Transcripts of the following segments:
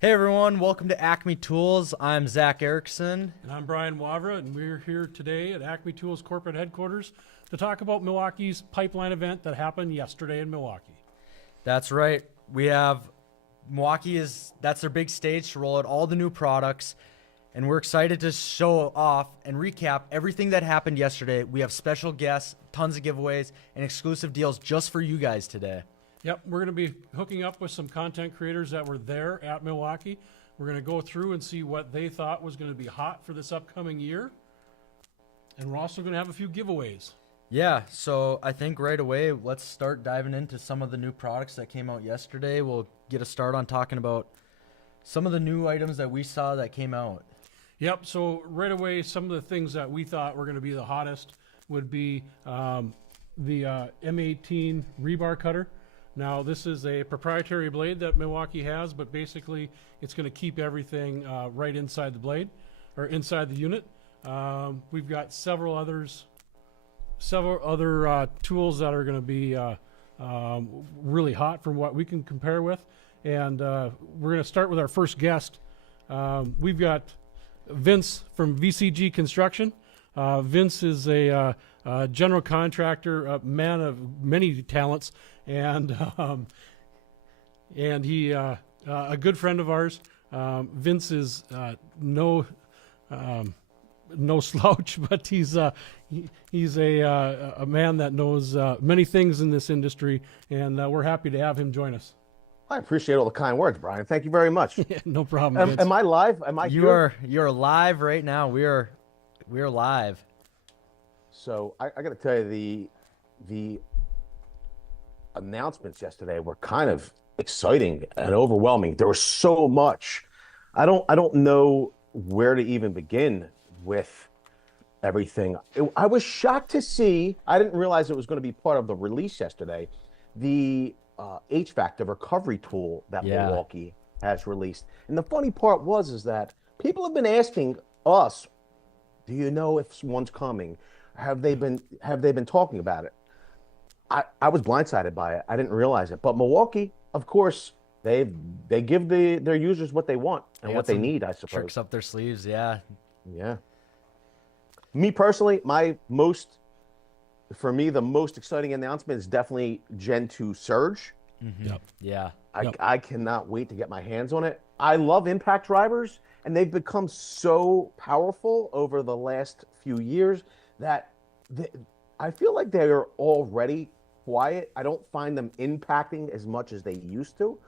Hey everyone, welcome to Acme Tools. I'm Zach Erickson. And I'm Brian Wavra, and we're here today at Acme Tools corporate headquarters to talk about Milwaukee's pipeline event that happened yesterday in Milwaukee. That's right. We have that's their big stage to roll out all the new products, and we're excited to show off and recap everything that happened yesterday. We have special guests, tons of giveaways, and exclusive deals just for you guys today. Yep, we're going to be hooking up with some content creators that were there at Milwaukee. We're going to go through and see what they thought was going to be hot for this upcoming year. And we're also going to have a few giveaways. Yeah, so I think right away, let's start diving into some of the new products that came out yesterday. We'll get a start on talking about some of the new items that we saw that came out. Yep, so right away, some of the things that we thought were going to be the hottest would be the M18 rebar cutter. Now, this is a proprietary blade that Milwaukee has, but basically it's going to keep everything right inside the blade, or inside the unit. We've got several other tools that are going to be really hot from what we can compare with. And we're going to start with our first guest. We've got Vince from VCG Construction. Vince is a general contractor, a man of many talents, and he a good friend of ours. Vince is no slouch, but he's a man that knows many things in this industry, and we're happy to have him join us. I appreciate all the kind words, Brian. Thank you very much. Yeah, no problem. Vince. Am I live? Am I You're live right now. We are live. So I got to tell you, the announcements yesterday were kind of exciting and overwhelming. There was so much. I don't know where to even begin with everything. I was shocked to see. I didn't realize it was going to be part of the release yesterday. The HVAC, the recovery tool that Milwaukee has released. And the funny part is that people have been asking us, do you know if one's coming? Have they been talking about it? I was blindsided by it. I didn't realize it. But Milwaukee, of course, they give their users what they want and what they need, I suppose. Tricks up their sleeves, yeah. Yeah. Me personally, for me, the most exciting announcement is definitely Gen 2 Surge. Mm-hmm. Yep. Yeah. I cannot wait to get my hands on it. I love impact drivers, and they've become so powerful over the last few years that I feel like they are already quiet. I don't find them impacting as much as they used to.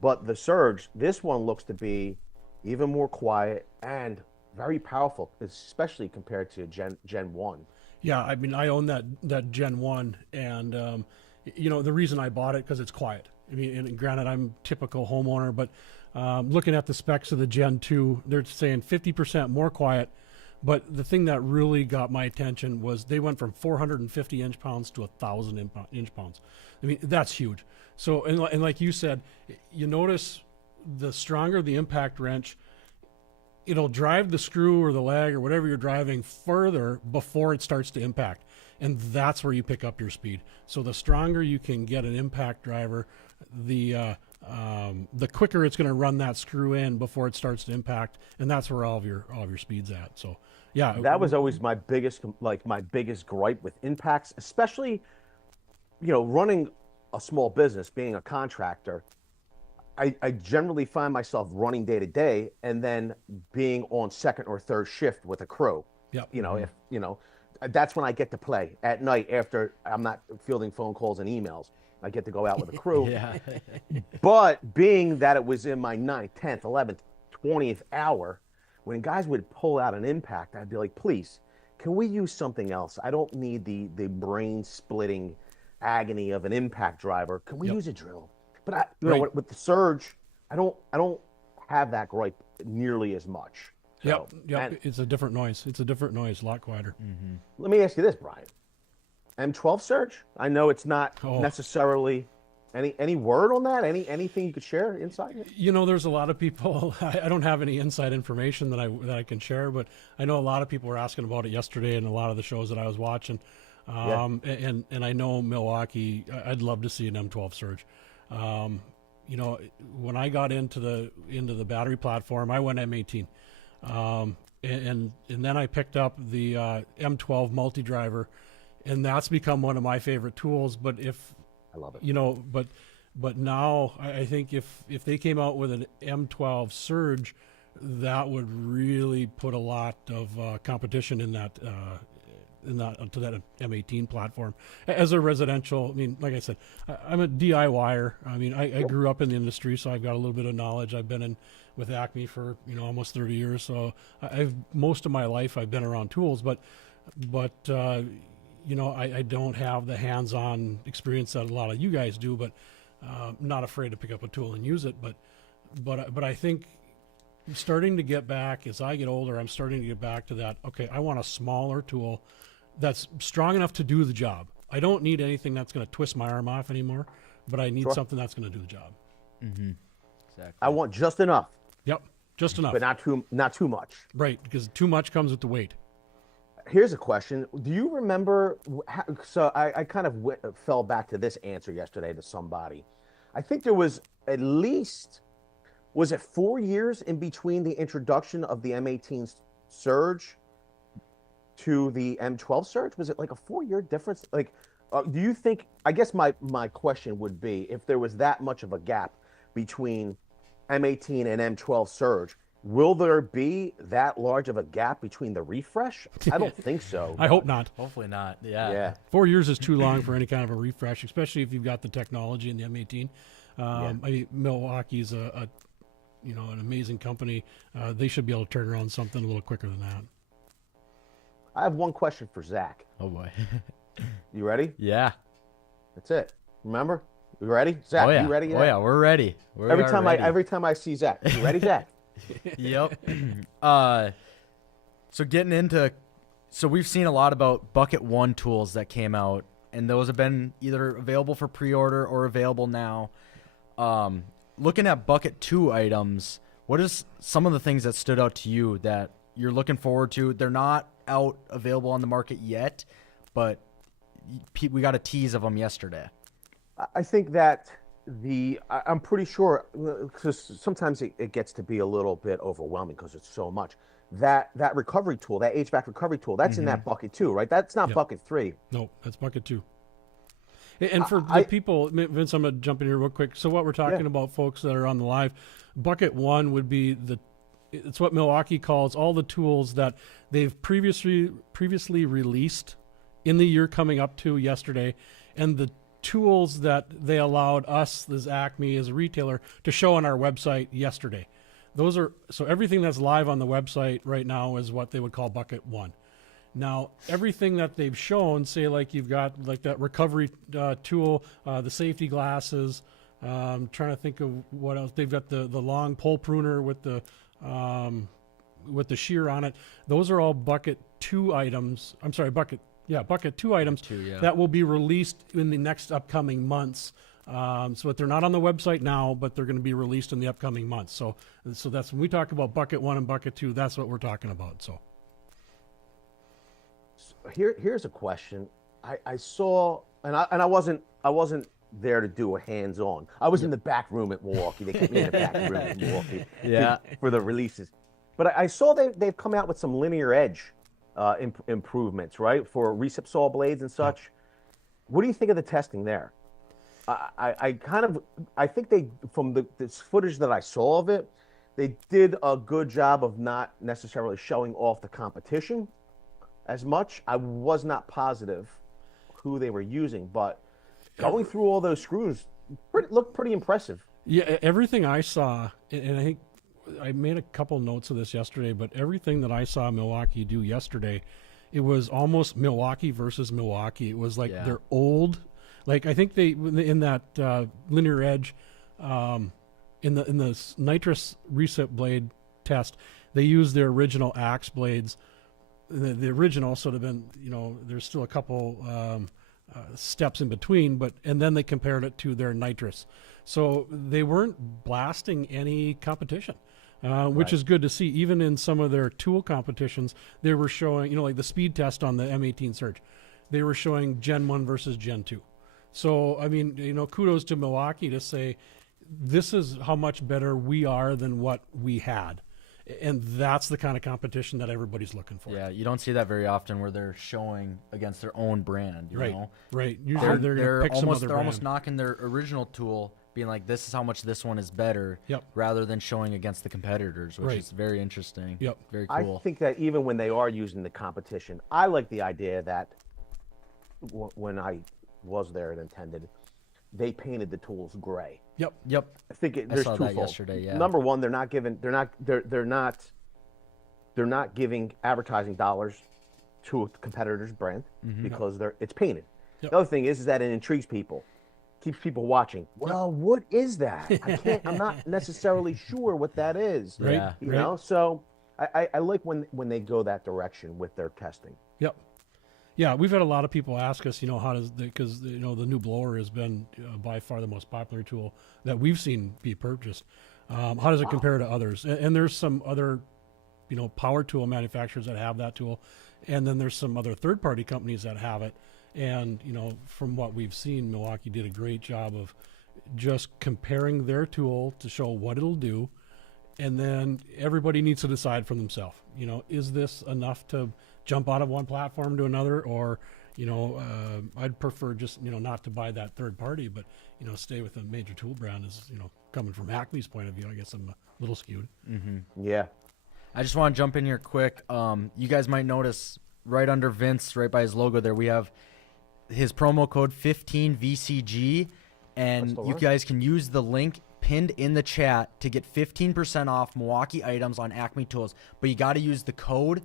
But the Surge, this one looks to be even more quiet and very powerful, especially compared to Gen 1. Yeah, I mean, I own that Gen 1, and the reason I bought it because it's quiet. I mean, and granted, I'm a typical homeowner, but looking at the specs of the Gen 2, they're saying 50% more quiet. But the thing that really got my attention was they went from 450 inch-pounds to 1,000 inch-pounds. I mean, that's huge. So, and like you said, you notice the stronger the impact wrench, it'll drive the screw or the lag or whatever you're driving further before it starts to impact. And that's where you pick up your speed. So the stronger you can get an impact driver, the quicker it's going to run that screw in before it starts to impact, and that's where all of your speed's at. So, yeah, that was always my biggest gripe with impacts, especially, running a small business, being a contractor. I generally find myself running day to day, and then being on second or third shift with a crew. Yeah, that's when I get to play at night after I'm not fielding phone calls and emails. I get to go out with a crew. Yeah. But being that it was in my 9th, 10th, 11th, 20th hour, when guys would pull out an impact, I'd be like, please, can we use something else? I don't need the brain-splitting agony of an impact driver. Can we use a drill? But with the Surge, I don't have that gripe nearly as much. So, yep. It's a different noise. It's a different noise, a lot quieter. Mm-hmm. Let me ask you this, Brian. M12 Surge? I know it's not necessarily any word on that. Anything you could share inside it? There's a lot of people. I don't have any inside information that I can share, but I know a lot of people were asking about it yesterday in a lot of the shows that I was watching. And I know Milwaukee. I'd love to see an M12 Surge. when I got into the battery platform, I went M18, and then I picked up the M12 multi-driver, and that's become one of my favorite tools. But I love it. But now I think if they came out with an M12 Surge, that would really put a lot of competition in that to that M18 platform. As a residential, I mean, like I said, I'm a DIYer. I mean, I grew up in the industry, so I've got a little bit of knowledge. I've been in with Acme for almost 30 years, so most of my life I've been around tools, but I don't have the hands-on experience that a lot of you guys do. But not afraid to pick up a tool and use it. But I think starting to get back, as I get older, I'm starting to get back to that. Okay, I want a smaller tool that's strong enough to do the job. I don't need anything that's going to twist my arm off anymore, but I need something that's going to do the job. Mm-hmm. Exactly. I want just enough. Yep, just enough. But not too much. Right, because too much comes with the weight. Here's a question. Do you remember? So I kind of fell back to this answer yesterday to somebody. I think there was at least, was it 4 years in between the introduction of the M18 Surge to the M12 Surge? Was it like a 4-year difference? Like, do you think, I guess my question would be, if there was that much of a gap between M18 and M12 Surge, will there be that large of a gap between the refresh? I don't think so. I hope not. Hopefully not. Yeah. Yeah. 4 years is too long for any kind of a refresh, especially if you've got the technology in the M18. I mean, Milwaukee's an amazing company. They should be able to turn around something a little quicker than that. I have one question for Zach. Oh boy. You ready? Yeah. That's it. Remember? You ready? Zach, Oh yeah. you ready yet? Oh yeah, we're ready. Every time I see Zach. You ready, Zach? Yep. So we've seen a lot about Bucket 1 tools that came out, and those have been either available for pre-order or available now. Looking at Bucket 2 items, what is some of the things that stood out to you that you're looking forward to? They're not out available on the market yet, but we got a tease of them yesterday. I think that I'm pretty sure, because sometimes it gets to be a little bit overwhelming because it's so much. That recovery tool, that HVAC recovery tool, that's in that bucket 2, right? That's not bucket 3. No, that's bucket 2. And for the people, Vince, I'm going to jump in here real quick. So what we're talking about, folks that are on the live, bucket 1 would be it's what Milwaukee calls all the tools that they've previously released in the year coming up to yesterday, and the tools that they allowed us as Acme as a retailer to show on our website yesterday. So everything that's live on the website right now is what they would call bucket 1. Now, everything that they've shown, say like you've got like that recovery tool, the safety glasses, trying to think of what else. They've got the long pole pruner with the shear on it. Those are all bucket 2 items. I'm sorry, bucket 2 items that will be released in the next upcoming months. So they're not on the website now, but they're going to be released in the upcoming months. So that's when we talk about bucket 1 and bucket 2, that's what we're talking about. So here's a question. I saw, and I wasn't there to do a hands-on. I was in the back room at Milwaukee. They kept me in the back room at Milwaukee for the releases. But I saw they've come out with some linear edge improvements, right, for recip saw blades and such. What do you think of the testing there? I think they, from this footage that I saw of it, they did a good job of not necessarily showing off the competition as much. I was not positive who they were using, but going through all those screws looked pretty impressive. Yeah, everything I saw, and I think I made a couple notes of this yesterday, but everything that I saw Milwaukee do yesterday, it was almost Milwaukee versus Milwaukee. It was like they're old. Like I think they in that linear edge, in the nitrous recip blade test, they used their original axe blades. The original sort of been, there's still a couple steps in between, and then they compared it to their nitrous. So they weren't blasting any competition, which is good to see. Even in some of their tool competitions, they were showing, like the speed test on the M18 Surge, they were showing Gen 1 versus Gen 2. So, I mean, kudos to Milwaukee to say this is how much better we are than what we had. And that's the kind of competition that everybody's looking for. Yeah, you don't see that very often where they're showing against their own brand. You Right. know? Right. Usually they're going to pick some other They're almost brand. knocking their original tool, being like, "This is how much this one is better," Yep. rather than showing against the competitors, which Right. is very interesting. Yep. Very I cool. think that even when they are using the competition, I like the idea that when I was there and attended, they painted the tools gray. Yep. Yep. I think I there's saw that twofold. yesterday. Yeah. Number one, they're not giving advertising dollars to a competitor's brand because it's painted. Yep. The other thing is that it intrigues people, keeps people watching. Well, what is that? I'm not necessarily sure what that is. Right. Yeah. You know, so I like when they go that direction with their testing. Yep. Yeah, we've had a lot of people ask us, how does because the new blower has been by far the most popular tool that we've seen be purchased. How does it compare to others? And there's some other, power tool manufacturers that have that tool, and then there's some other third-party companies that have it. And from what we've seen, Milwaukee did a great job of just comparing their tool to show what it'll do, and then everybody needs to decide for themselves. Is this enough to jump out of one platform to another, or I'd prefer just not to buy that third party, but stay with a major tool brand. Is coming from Acme's point of view, I guess I'm a little skewed. Yeah. I just want to jump in here quick. You guys might notice right under Vince, right by his logo there, we have his promo code 15VCG, and That's the you one. guys can use the link pinned in the chat to get 15% off Milwaukee items on Acme Tools. But you got to use the code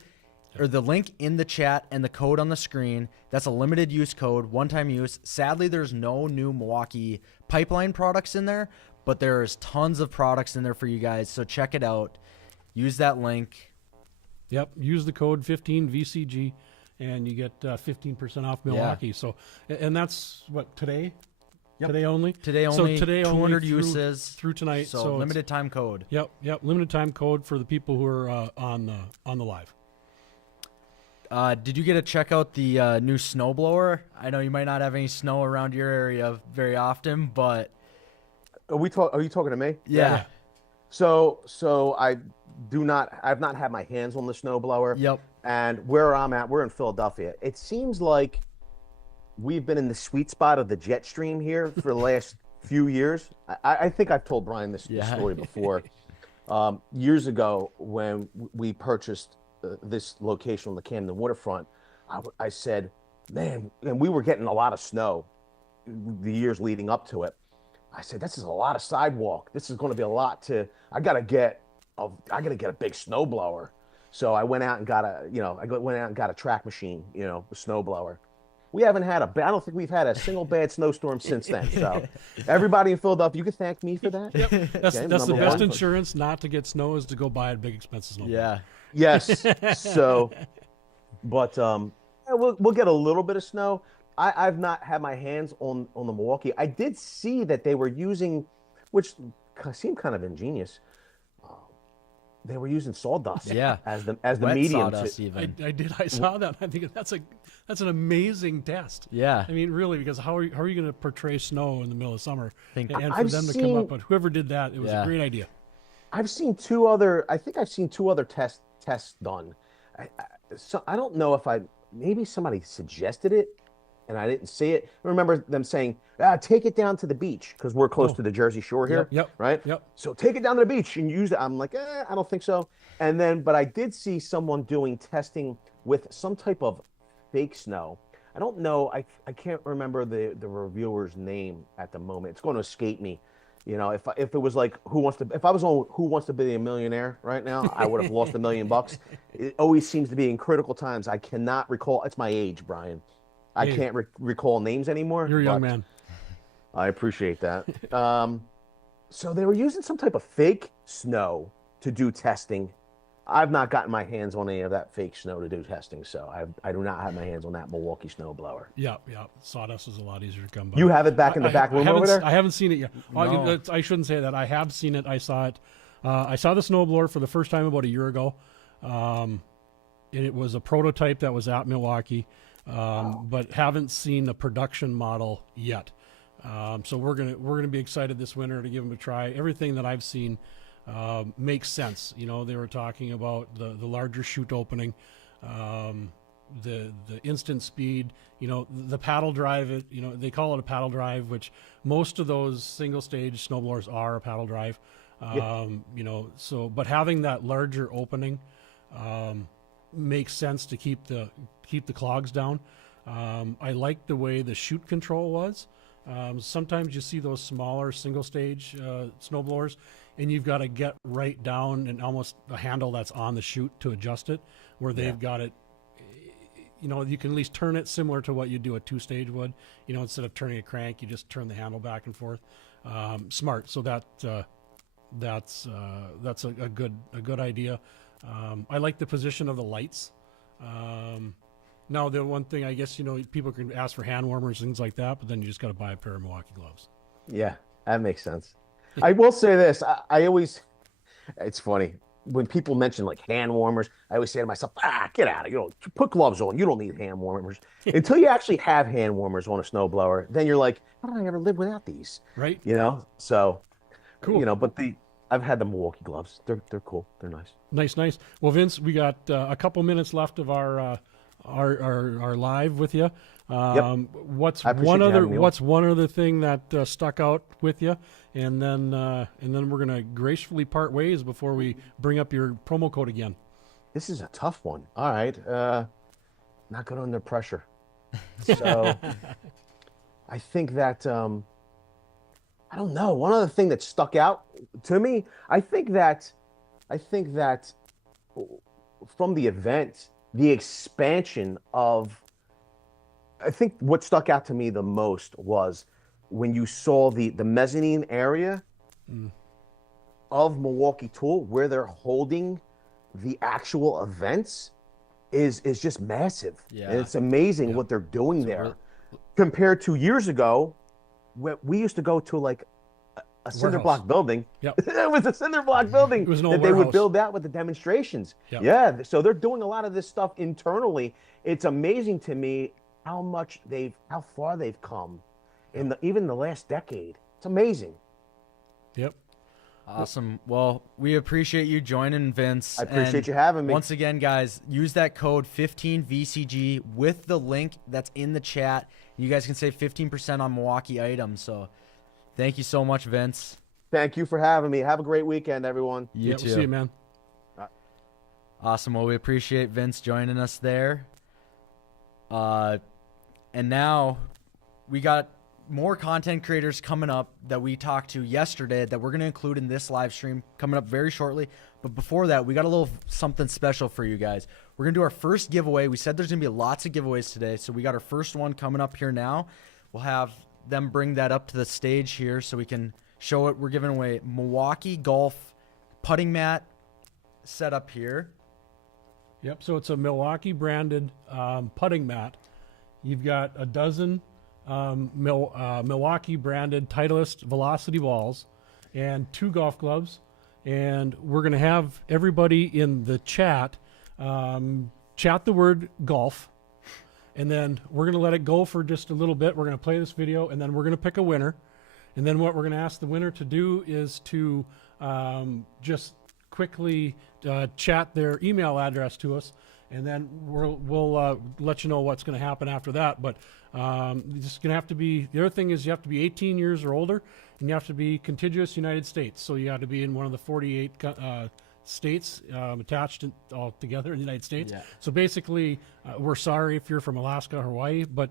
or the link in the chat and the code on the screen. That's a limited use code, one-time use. Sadly, there's no new Milwaukee Pipeline products in there, but there's tons of products in there for you guys. So check it out. Use that link. Yep, use the code 15VCG, and you get 15% off Milwaukee. So, and that's what today. Yep. Today only. Today So only, today 200 only uses through tonight. So, it's- limited time code. Yep, limited time code for the people who are on the live. Did you get to check out the new snowblower? I know you might not have any snow around your area very often, but Are you talking to me? yeah. So I've not had my hands on the snowblower. Yep. And where I'm at, we're in Philadelphia. It seems like we've been in the sweet spot of the jet stream here for the last few years. I think I've told Brian this story before. Years ago, when we purchased this location on the Camden waterfront, I said, man, and we were getting a lot of snow the years leading up to it. I said, this is a lot of sidewalk. This is going to be a lot I got to get a big snow blower. So I went out and got a track machine, a snow blower. We haven't had I don't think we've had a single bad snowstorm since then. So everybody in Philadelphia, you can thank me for that. Yep, that's Okay, the number best one. insurance not to get snow is to go buy a big expensive snowblower. Yeah. Yes. So, but we'll get a little bit of snow. I've not had my hands on the Milwaukee. I did see that they were using, which seemed kind of ingenious. They were using sawdust as the Wet medium. sawdust even. I did. I saw that. I think that's an amazing test. Yeah. I mean, really, because how are you going to portray snow in the middle of summer? Think- And for I've them to come seen- up with whoever did that, it was a great idea. I've seen two other tests done. I don't know if maybe somebody suggested it and I didn't see it. I remember them saying, take it down to the beach because we're close to the Jersey Shore here. Yep. Right? Yep. So take it down to the beach and use it. I'm like, I don't think so. But I did see someone doing testing with some type of fake snow. I don't know. I can't remember the reviewer's name at the moment. It's going to escape me. If it was like if I was on Who Wants to Be a Millionaire right now, I would have lost $1 million. It always seems to be in critical times. I cannot recall. It's my age, Brian. I can't recall names anymore. You're a young but man. I appreciate that. So they were using some type of fake snow to do testing. I've not gotten my hands on any of that fake snow to do testing, so I do not have my hands on that Milwaukee snow blower. Yeah. Sawdust is a lot easier to come by. You have it back in the back room over there? I haven't seen it yet. No. I shouldn't say that. I have seen it. I saw it. I saw the snowblower for the first time about a year ago. And it was a prototype that was at Milwaukee, but haven't seen the production model yet. So we're gonna be excited this winter to give them a try. Everything that I've seen makes sense. You know, they were talking about the larger chute opening, the instant speed. You know, the paddle drive. You know, they call it a paddle drive, which most of those single stage snowblowers are a paddle drive. You know, so but having that larger opening makes sense to keep the clogs down. I like the way the chute control was. Sometimes you see those smaller single stage snowblowers, and you've got to get right down and almost a handle that's on the chute to adjust it, where they've got it. You know, you can at least turn it similar to what you do a two-stage would. You know, instead of turning a crank, you just turn the handle back and forth. Smart. So that's a good idea. I like the position of the lights. Now, the one thing, I guess, you know, people can ask for hand warmers, things like that, but then you just got to buy a pair of Milwaukee gloves. Yeah, that makes sense. I will say this. I always, it's funny. When people mention like hand warmers, I always say to myself, get out of it. You know, put gloves on. You don't need hand warmers. Until you actually have hand warmers on a snowblower, then you're like, how did I ever live without these? Right. You know? So, cool. You know, but I've had the Milwaukee gloves. They're cool. They're nice. Nice. Well, Vince, we got a couple minutes left of our live with you. What's one other thing that stuck out with you, and then we're gonna gracefully part ways before we bring up your promo code again. This is a tough one. All right, not good under pressure. So I think that I don't know. One other thing that stuck out to me, I think that from the event, the expansion of, I think what stuck out to me the most was when you saw the mezzanine area of Milwaukee Tool, where they're holding the actual events, is just massive. Yeah. And it's amazing what they're doing there compared to years ago, when we used to go to like a cinder block building. Yep. It was a cinder block building that they would build out with the demonstrations. Yep. Yeah. So they're doing a lot of this stuff internally. It's amazing to me how far they've come in even the last decade. It's amazing. Yep. Awesome. Well, we appreciate you joining, Vince. I appreciate you having me. Once again, guys, use that code 15VCG with the link that's in the chat. You guys can save 15% on Milwaukee items. So thank you so much, Vince. Thank you for having me. Have a great weekend, everyone. You too. We'll see you, man. Awesome. Well, we appreciate Vince joining us there. And now we got more content creators coming up that we talked to yesterday that we're going to include in this live stream coming up very shortly. But before that, we got a little something special for you guys. We're going to do our first giveaway. We said there's going to be lots of giveaways today, so we got our first one coming up here now. We'll have them bring that up to the stage here so we can show it. We're giving away Milwaukee Golf putting mat set up here. Yep. So it's a Milwaukee branded putting mat. You've got a dozen Milwaukee branded Titleist Velocity balls and 2 golf gloves. And we're going to have everybody in the chat chat the word golf. And then we're going to let it go for just a little bit. We're going to play this video, and then we're going to pick a winner. And then what we're going to ask the winner to do is to just quickly chat their email address to us, and then we'll let you know what's going to happen after that. But just going to have to be, the other thing is you have to be 18 years or older, and you have to be contiguous United States. So you have to be in one of the 48 states attached all together in the United States. Yeah. So basically, we're sorry if you're from Alaska or Hawaii, but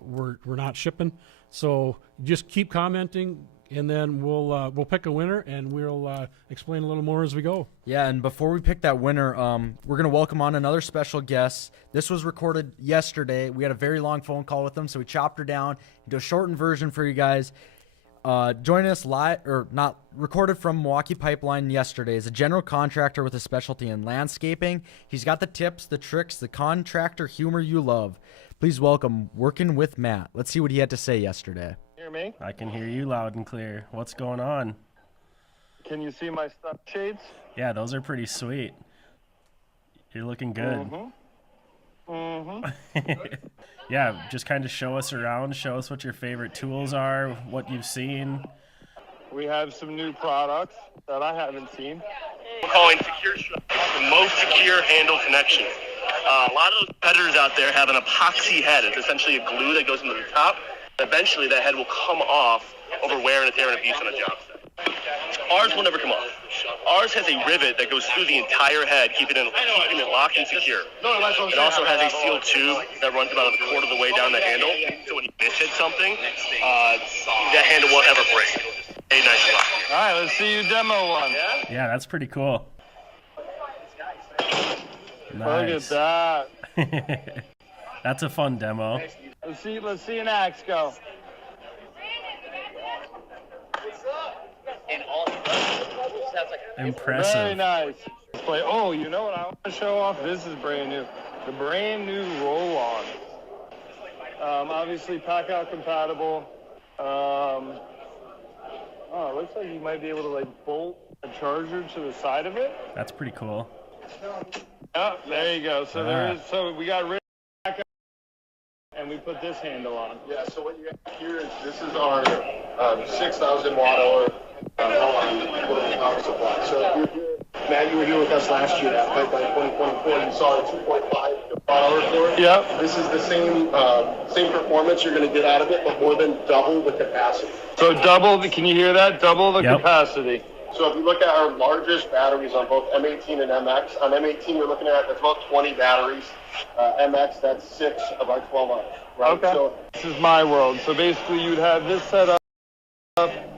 we're not shipping. So just keep commenting, and then we'll pick a winner, and we'll explain a little more as we go. Yeah, and before we pick that winner, we're going to welcome on another special guest. This was recorded yesterday. We had a very long phone call with them, so we chopped her down into a shortened version for you guys. Joining us live, or not, recorded from Milwaukee Pipeline yesterday, is a general contractor with a specialty in landscaping. He's got the tips, the tricks, the contractor humor you love. Please welcome Working with Matt. Let's see what he had to say yesterday. Hear me? I can hear you loud and clear. What's going on? Can you see my stuff shades? Yeah, those are pretty sweet. You're looking good. Yeah, just kind of show us around, show us what your favorite tools are, what you've seen. We have some new products that I haven't seen. We're calling Secure Shop the most secure handle connection. A lot of those competitors out there have an epoxy head. It's essentially a glue that goes into the top. Eventually, that head will come off over wear and tear and abuse on a job site. Ours will never come off. Ours has a rivet that goes through the entire head, keeping it locked and secure. It also has a steel tube that runs about a quarter of the way down the handle, so when you hit something, that handle won't ever break. It'll just stay nice and locked. All right, let's see you demo one. Yeah, that's pretty cool. Look at that. That's a fun demo. Let's see an axe go. Impressive. Very nice. Oh, you know what I want to show off? This is brand new. The brand new roll-on. Obviously pack-out compatible. Oh, it looks like you might be able to like bolt a charger to the side of it. That's pretty cool. Oh, there you go. So we got rid of the and we put this handle on. Yeah, so what you have here is this is our 6,000 watt hour power supply. So if you're, Matt, you were here with us last year at Pipeline 2024. You saw a 2.5 watt hour cord. Yep. This is the same performance you're going to get out of it, but more than double the capacity. So can you hear that? Double the capacity. So if you look at our largest batteries on both M18 and MX, on M18 you're looking at that's about 20 batteries. MX, that's 6 of our 12 amps. Right? Okay. So this is my world. So basically you'd have this set up,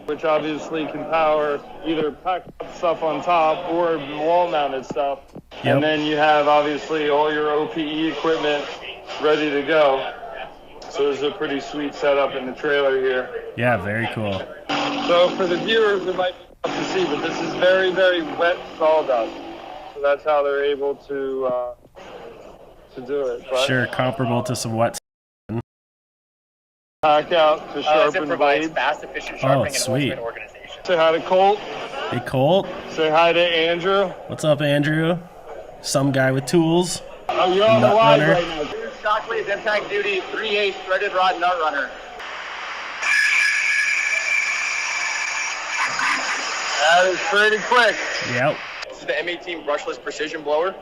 which obviously can power either pack up stuff on top or wall-mounted stuff. Yep. And then you have obviously all your OPE equipment ready to go. So this is a pretty sweet setup in the trailer here. Yeah, very cool. So for the viewers, it might be tough to see, but this is very, very wet sawdust. So that's how they're able to do it. But Sure, comparable to some wet. pack out to sharpen it provides blades. fast, efficient sharpening and sweet. ultimate organization. Say hi to Colt. Hey, Colt. Say hi to Andrew. What's up, Andrew? Some guy with tools. Oh, you're on the Nut live runner. right now. Shockwave's Impact Duty 3/8 threaded rod nut runner. That is pretty quick. Yep. This is the M18 brushless precision blower,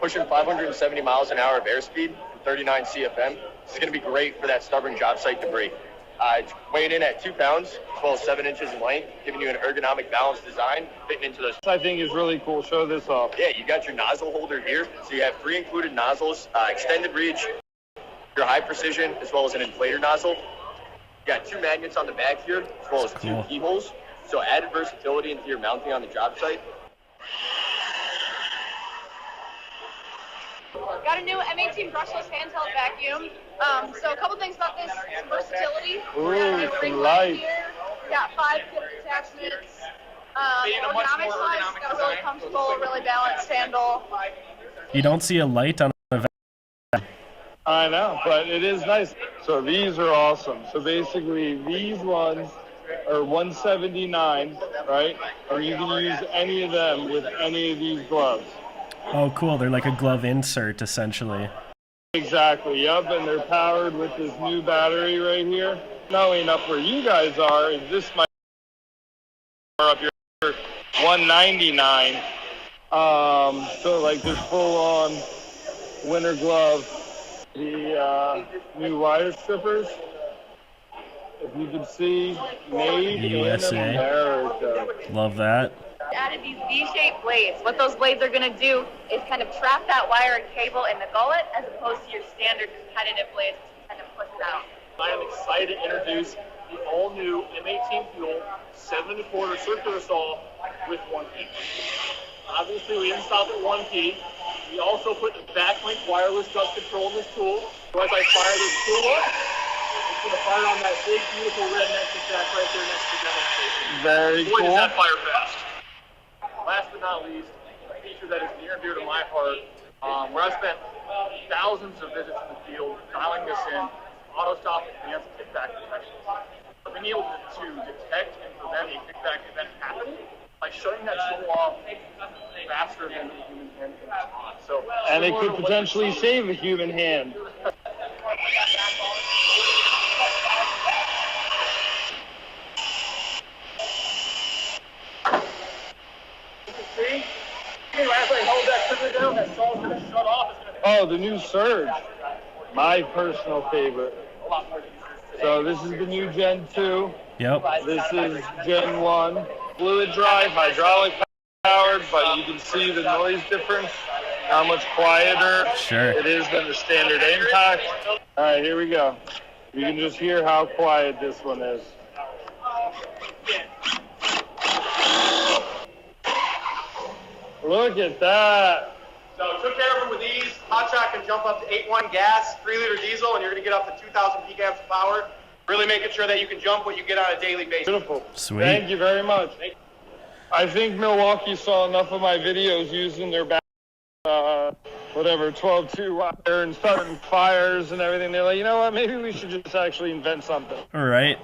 pushing 570 miles an hour of airspeed and 39 CFM. This is going to be great for that stubborn job site debris. It's weighing in at 2 pounds, as well as 7 inches in length, giving you an ergonomic balanced design, fitting into those. I think is really cool. Show this off. Yeah, you got your nozzle holder here. So you have 3 included nozzles, extended reach, your high precision, as well as an inflator nozzle. You got 2 magnets on the back here, as well as 2 keyholes. So added versatility into your mounting on the job site. Got a new M18 brushless handheld vacuum. So a couple things about this, some versatility. Ooh, We got a new some ring light. light here. Got 5 clip attachments. Ergonomics wise, got a really comfortable, really balanced handle. You don't see a light on the I know, but it is nice. So these are awesome. So basically, these ones are 179, right? And you can use any of them with any of these gloves. Oh, cool. They're like a glove insert, essentially. Exactly, yep, and they're powered with this new battery right here. Knowing up where you guys are, is this might be up here 199. So like this full-on winter glove. The new wire strippers, if you can see, made USA. in America. Love that. Added these V-shaped blades. What those blades are going to do is kind of trap that wire and cable in the gullet as opposed to your standard competitive blades which kind of push it out. I am excited to introduce the all-new M18 Fuel 7¼ circular saw with 1 key. Obviously, we installed it 1 key. We also put the backlink wireless dust control in this tool. So as I fire this tool up, it's going to fire on that big, beautiful red Nexus jack right there next to the demo station. Very Boy, cool. does that fire fast. Last but not least, a feature that is near and dear to my heart, where I spent thousands of visits in the field dialing this in, auto stop advanced kickback detection. Being able to detect and prevent a kickback event happening by shutting that tool off faster than the human hand can. So, And it could potentially save a human hand. see, anyway, as I hold that trigger down, that saw's going to shut off. It's going to Oh, the new Surge. My personal favorite. a lot more users today. So this is the new Gen 2. Yep. This is Gen 1. Fluid drive, hydraulic powered, but you can see the noise difference, how much quieter Sure. it is than the standard impact. All right, here we go. You can just hear how quiet this one is. Look at that. So took care of it with ease. Hot shot can jump up to 8.1 gas, 3-liter diesel, and you're going to get up to 2,000 peak amps of power. Really making sure that you can jump what you get on a daily basis. Beautiful. Sweet. Thank you very much. I think Milwaukee saw enough of my videos using their whatever 12-2 wire and starting fires and everything. They're like, you know what? Maybe we should just actually invent something. All right.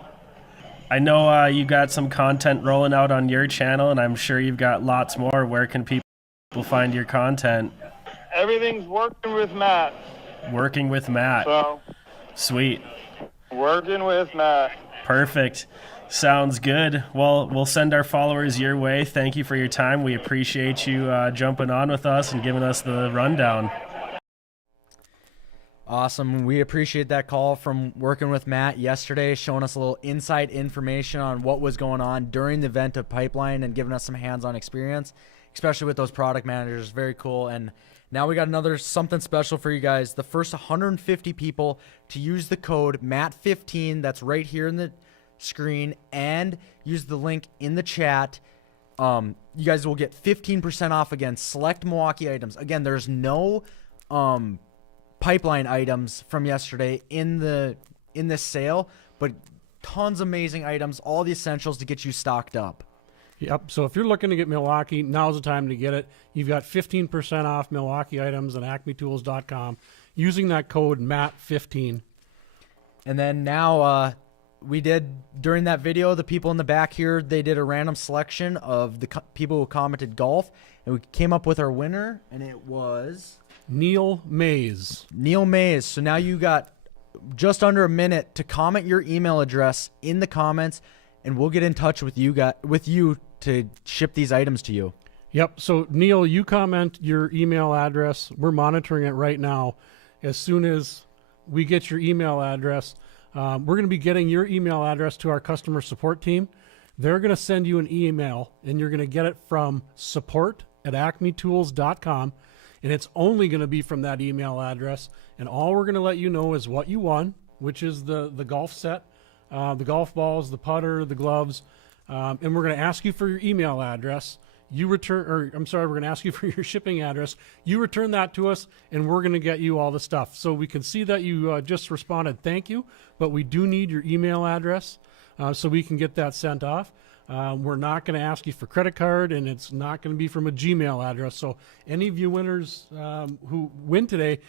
I know you got some content rolling out on your channel, and I'm sure you've got lots more. Where can people find your content? Everything's working with Matt. Working with Matt. So, Sweet. working with Matt. Perfect. Sounds good. Well, we'll send our followers your way. Thank you for your time. We appreciate you jumping on with us and giving us the rundown. Awesome. We appreciate that call from Working with Matt yesterday, showing us a little inside information on what was going on during the event of Pipeline and giving us some hands-on experience, especially with those product managers. Very cool. And now we got another something special for you guys. The first 150 people to use the code MATT15, that's right here in the screen, and use the link in the chat. You guys will get 15% off again. Select Milwaukee items. Again, there's no Pipeline items from yesterday in this sale, but tons of amazing items, all the essentials to get you stocked up. Yep. So if you're looking to get Milwaukee, now's the time to get it. You've got 15% off Milwaukee items at acmetools.com using that code MATT15. And then now we did, during that video, the people in the back here, they did a random selection of the people who commented golf, and we came up with our winner, and it was Neil Mays. Neil Mays. So now you got just under a minute to comment your email address in the comments, and we'll get in touch with you to ship these items to you. Yep. So Neil, you comment your email address. We're monitoring it right now. As soon as we get your email address, we're going to be getting your email address to our customer support team. They're going to send you an email, and you're going to get it from support@acmetools.com. And it's only going to be from that email address. And all we're going to let you know is what you won, which is the golf set, the golf balls, the putter, the gloves. And we're going to ask you for your email address. We're going to ask you for your shipping address. You return that to us, and we're going to get you all the stuff. So we can see that you just responded, thank you, but we do need your email address so we can get that sent off. We're not going to ask you for credit card, and it's not going to be from a Gmail address. So any of you winners who win today,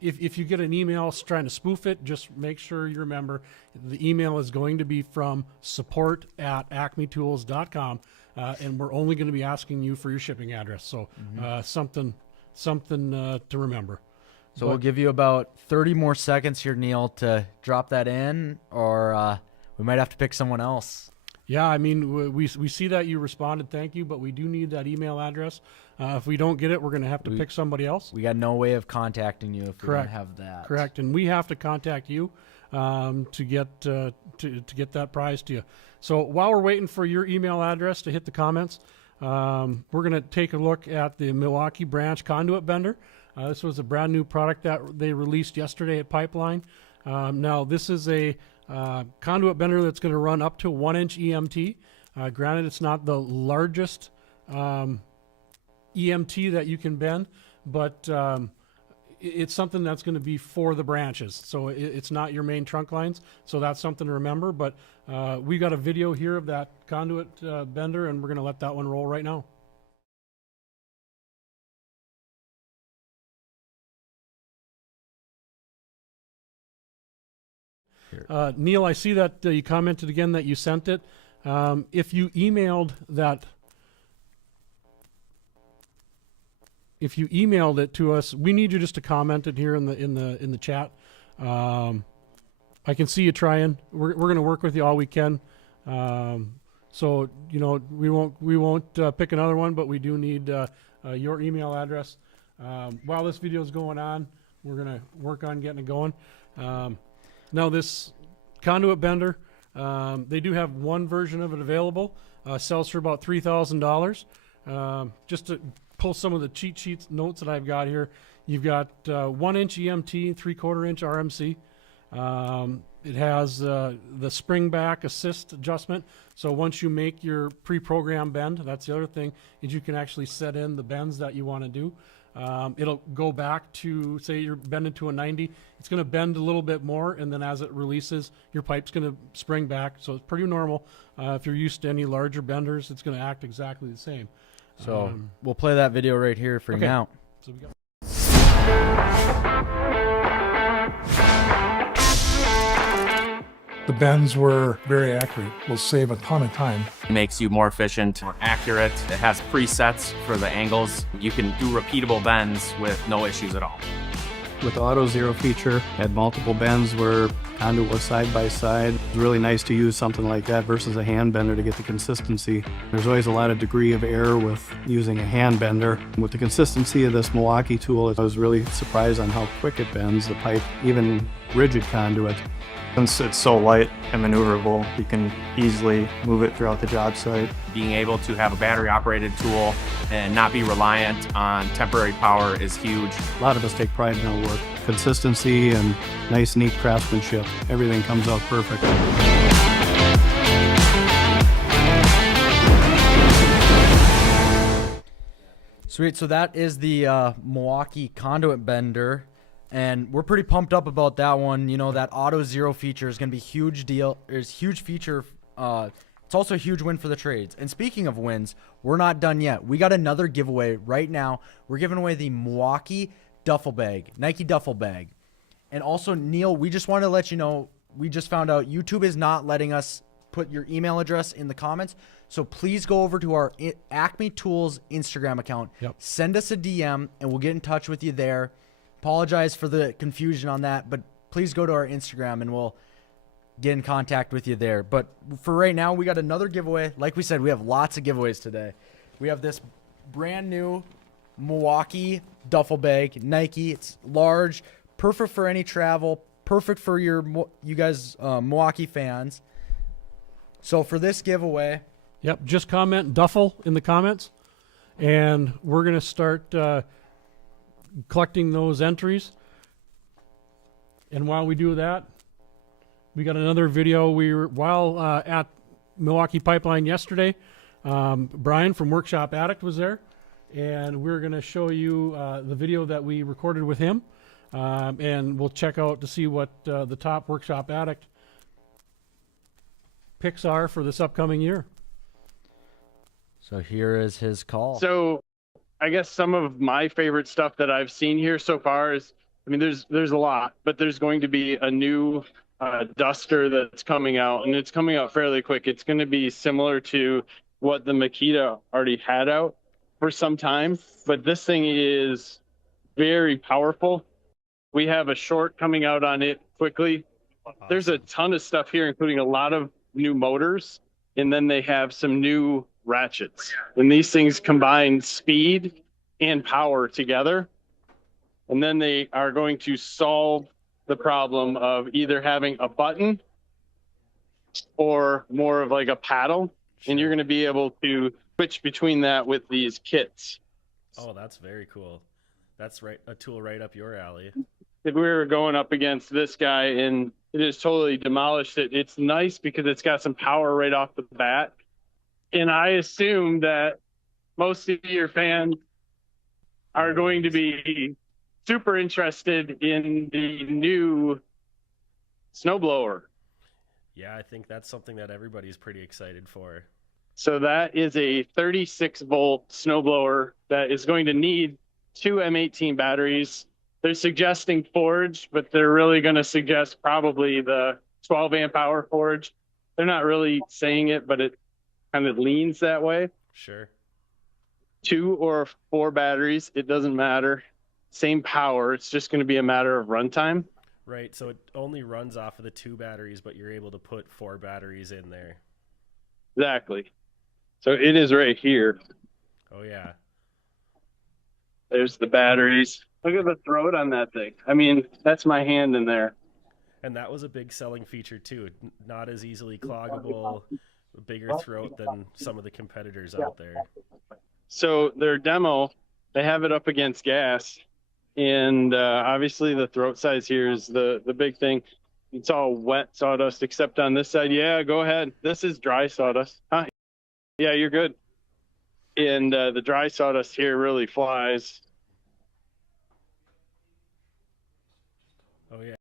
if you get an email trying to spoof it, just make sure you remember the email is going to be from support@acmetools.com, and we're only going to be asking you for your shipping address. So something to remember. So we'll give you about 30 more seconds here, Neil, to drop that in, or we might have to pick someone else. Yeah, I mean, we see that you responded, thank you, but we do need that email address. If we don't get it, we're going to have to pick somebody else. We got no way of contacting you if we don't have that. Correct, and we have to contact you to get that prize to you. So while we're waiting for your email address to hit the comments, we're going to take a look at the Milwaukee branch Conduit bender. This was a brand new product that they released yesterday at Pipeline. Now, this is a conduit bender that's going to run up to 1-inch EMT. Granted, it's not the largest EMT that you can bend, but it's something that's going to be for the branches. So it's not your main trunk lines. So that's something to remember. But we got a video here of that conduit bender, and we're going to let that one roll right now. Neil, I see that you commented again that you sent it. If you emailed that if you emailed it to us, we need you just to comment it here in the chat. I can see you trying. We're going to work with you all we can. So you know, we won't pick another one, but we do need your email address. While this video is going on, we're going to work on getting it going. Now this conduit bender, they do have one version of it available. Sells for about $3,000. Just to pull some of the cheat sheets notes that I've got here, you've got 1-inch EMT, 3/4-inch RMC. It has the spring back assist adjustment. So once you make your pre-programmed bend, that's the other thing, is you can actually set in the bends that you want to do. It'll go back to, say you're bending to a 90, it's going to bend a little bit more, and then as it releases, your pipe's going to spring back. So it's pretty normal. If you're used to any larger benders, it's going to act exactly the same. So we'll play that video right here for you now. So we got the bends were very accurate. Will save a ton of time. It makes you more efficient, more accurate. It has presets for the angles. You can do repeatable bends with no issues at all. With the Auto Zero feature, had multiple bends where conduit was side by side. It's really nice to use something like that versus a hand bender to get the consistency. There's always a lot of degree of error with using a hand bender. With the consistency of this Milwaukee tool, I was really surprised on how quick it bends the pipe, even rigid conduit. Since it's so light and maneuverable, you can easily move it throughout the job site. Being able to have a battery operated tool and not be reliant on temporary power is huge. A lot of us take pride in our work. Consistency and nice, neat craftsmanship. Everything comes out perfect. Sweet. So that is the Milwaukee conduit bender. And we're pretty pumped up about that one. You know, that Auto Zero feature is going to be a huge deal. There's a huge feature. It's also a huge win for the trades. And speaking of wins, we're not done yet. We got another giveaway right now. We're giving away the Milwaukee duffel bag, Nike duffel bag. And also, Neil, we just wanted to let you know, we just found out YouTube is not letting us put your email address in the comments. So please go over to our Acme Tools Instagram account. Yep. Send us a DM, and we'll get in touch with you there. Apologize for the confusion on that, but please go to our Instagram and we'll get in contact with you there. But for right now, we got another giveaway. Like we said, we have lots of giveaways today. We have this brand new Milwaukee duffel bag, Nike. It's large, perfect for any travel, perfect for you guys Milwaukee fans. So for this giveaway, yep, just comment duffel in the comments, and we're going to start collecting those entries. And while we do that, we got another video. We were while at Milwaukee Pipeline yesterday. Brian from Workshop Addict was there, and we're going to show you the video that we recorded with him, and we'll check out to see what the top Workshop Addict picks are for this upcoming year. So here is his call. So I guess some of my favorite stuff that I've seen here so far is, I mean, there's a lot, but there's going to be a new duster that's coming out, and it's coming out fairly quick. It's going to be similar to what the Makita already had out for some time, but this thing is very powerful. We have a short coming out on it quickly. There's a ton of stuff here, including a lot of new motors, and then they have some new ratchets, and these things combine speed and power together, and then they are going to solve the problem of either having a button or more of like a paddle, and you're going to be able to switch between that with these kits. Oh, that's very cool. That's right, a tool right up your alley. If we were going up against this guy and it just totally demolished it, it's nice because it's got some power right off the bat. And I assume that most of your fans are going to be super interested in the new snowblower. Yeah, I think that's something that everybody's pretty excited for. So that is a 36-volt snowblower that is going to need 2 M18 batteries. They're suggesting forged, but they're really going to suggest probably the 12-amp hour forged. They're not really saying it, but it kind of leans that way. Sure. 2 or 4 batteries, it doesn't matter. Same power. It's just going to be a matter of runtime. Right. So it only runs off of the 2 batteries, but you're able to put 4 batteries in there. Exactly. So it is right here. Oh yeah. There's the batteries. Look at the throat on that thing. I mean, that's my hand in there. And that was a big selling feature too. Not as easily cloggable, a bigger throat than some of the competitors out there. So their demo, they have it up against gas. And obviously the throat size here is the big thing. It's all wet sawdust except on this side. Yeah, go ahead. This is dry sawdust. Huh? Yeah, you're good. And the dry sawdust here really flies. Oh yeah.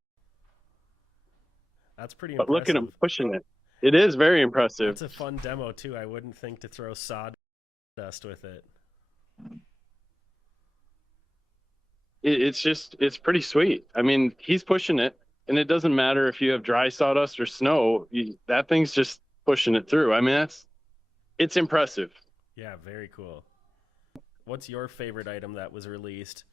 That's pretty But impressive. look at him pushing it. It is very impressive. It's a fun demo too. I wouldn't think to throw sawdust with it. It's pretty sweet. I mean, he's pushing it, and it doesn't matter if you have dry sawdust or snow. That thing's just pushing it through. I mean, it's impressive. Yeah, very cool. What's your favorite item that was released?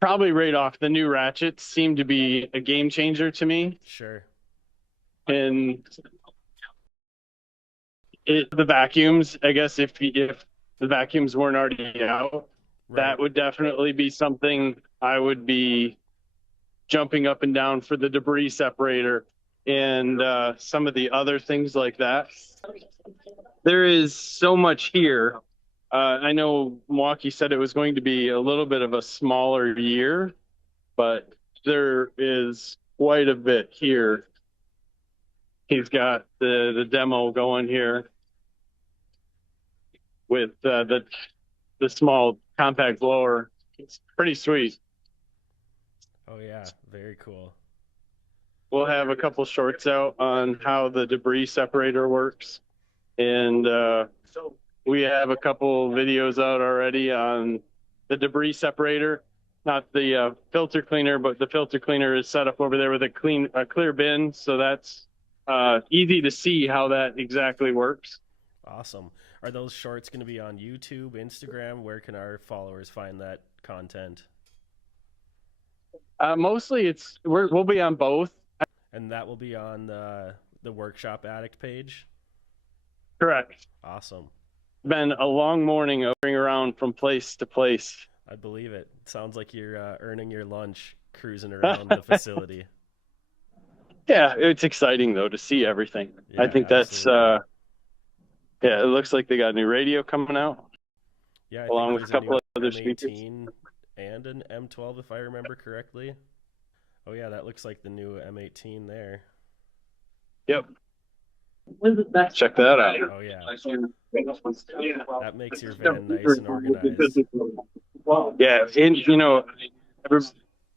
Probably right off, the new ratchets seem to be a game changer to me. Sure. And the vacuums, I guess if the vacuums weren't already out, that would definitely be something I would be jumping up and down for, the debris separator and some of the other things like that. There is so much here. I know Milwaukee said it was going to be a little bit of a smaller year, but there is quite a bit here. He's got the demo going here with the small compact blower. It's pretty sweet. Oh yeah, very cool. We'll have a couple shorts out on how the debris separator works. And we have a couple videos out already on the debris separator, not the filter cleaner, but the filter cleaner is set up over there with a clear bin. So that's easy to see how that exactly works. Awesome. Are those shorts going to be on YouTube, Instagram? Where can our followers find that content? Mostly we'll be on both. And that will be on the Workshop Addict page? Correct. Awesome. Been a long morning of going around from place to place. I believe it. Sounds like you're earning your lunch cruising around the facility. Yeah, it's exciting though to see everything. Yeah, I think that's yeah, it looks like they got a new radio coming out. Yeah, along with a couple of other speakers. M18 and an M12 if I remember correctly. Oh yeah, that looks like the new M18 there. Yep. Check that out. Oh yeah. That makes your van nice and organized. Yeah, and you know,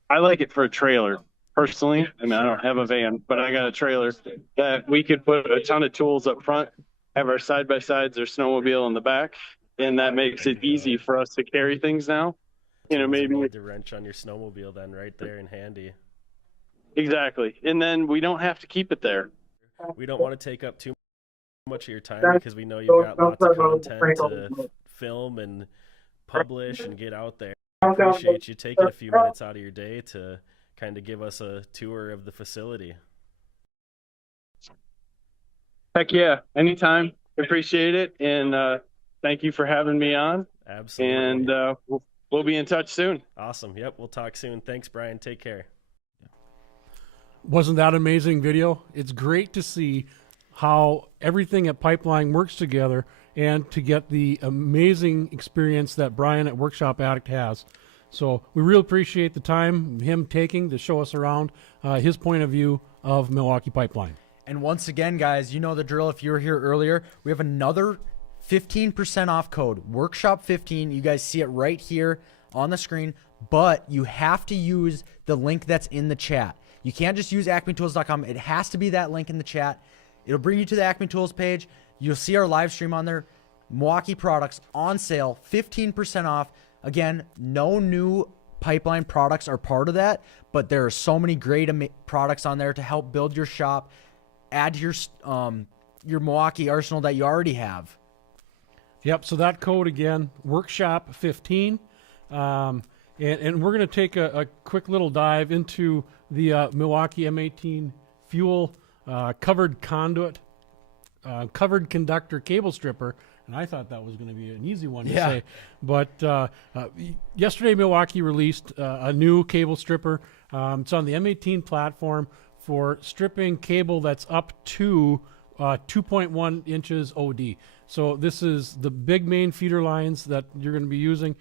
I like it for a trailer. Personally, I mean, I don't have a van, but I got a trailer that we could put a ton of tools up front, have our side-by-sides or snowmobile in the back, and that makes it easy for us to carry things now. You know, maybe the wrench on your snowmobile then right there and handy. Exactly. And then we don't have to keep it there. We don't want to take up too much of your time because we know you've got lots of content to film and publish and get out there. I appreciate you taking a few minutes out of your day to kind of give us a tour of the facility. Heck yeah, anytime. Appreciate it. And thank you for having me on. Absolutely. And we'll be in touch soon. Awesome. Yep, we'll talk soon. Thanks, Brian. Take care. Wasn't that amazing video? It's great to see how everything at Pipeline works together and to get the amazing experience that Brian at Workshop Addict has. So we really appreciate the time him taking to show us around his point of view of Milwaukee Pipeline. And once again, guys, you know the drill. If you were here earlier, we have another 15% off code, Workshop15. You guys see it right here on the screen, but you have to use the link that's in the chat. You can't just use acmetools.com. It has to be that link in the chat. It'll bring you to the Acme Tools page. You'll see our live stream on there. Milwaukee products on sale, 15% off. Again, no new Pipeline products are part of that, but there are so many great products on there to help build your shop, add to your Milwaukee arsenal that you already have. Yep, so that code again, workshop 15. And we're going to take a quick little dive into the Milwaukee M18 fuel covered conduit, covered conductor cable stripper. And I thought that was going to be an easy one to say. But yesterday, Milwaukee released a new cable stripper. It's on the M18 platform for stripping cable that's up to 2.1 inches OD. So this is the big main feeder lines that you're going to be using.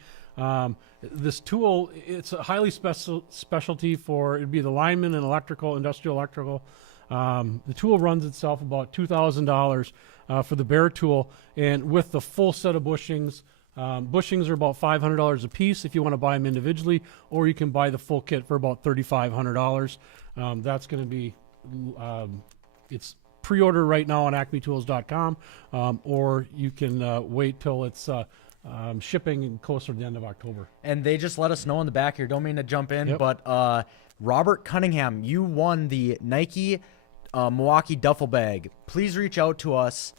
This tool, it's a highly specialty for, it'd be the lineman and electrical, industrial electrical. The tool runs itself about $2,000 for the bare tool, and with the full set of bushings. Bushings are about $500 a piece if you want to buy them individually, or you can buy the full kit for about $3,500. That's going to be, it's pre-order right now on acmetools.com, or you can wait till it's shipping closer to the end of October. And they just let us know in the back here, don't mean to jump in, but Robert Cunningham, you won the Nike Milwaukee duffel bag. Please reach out to us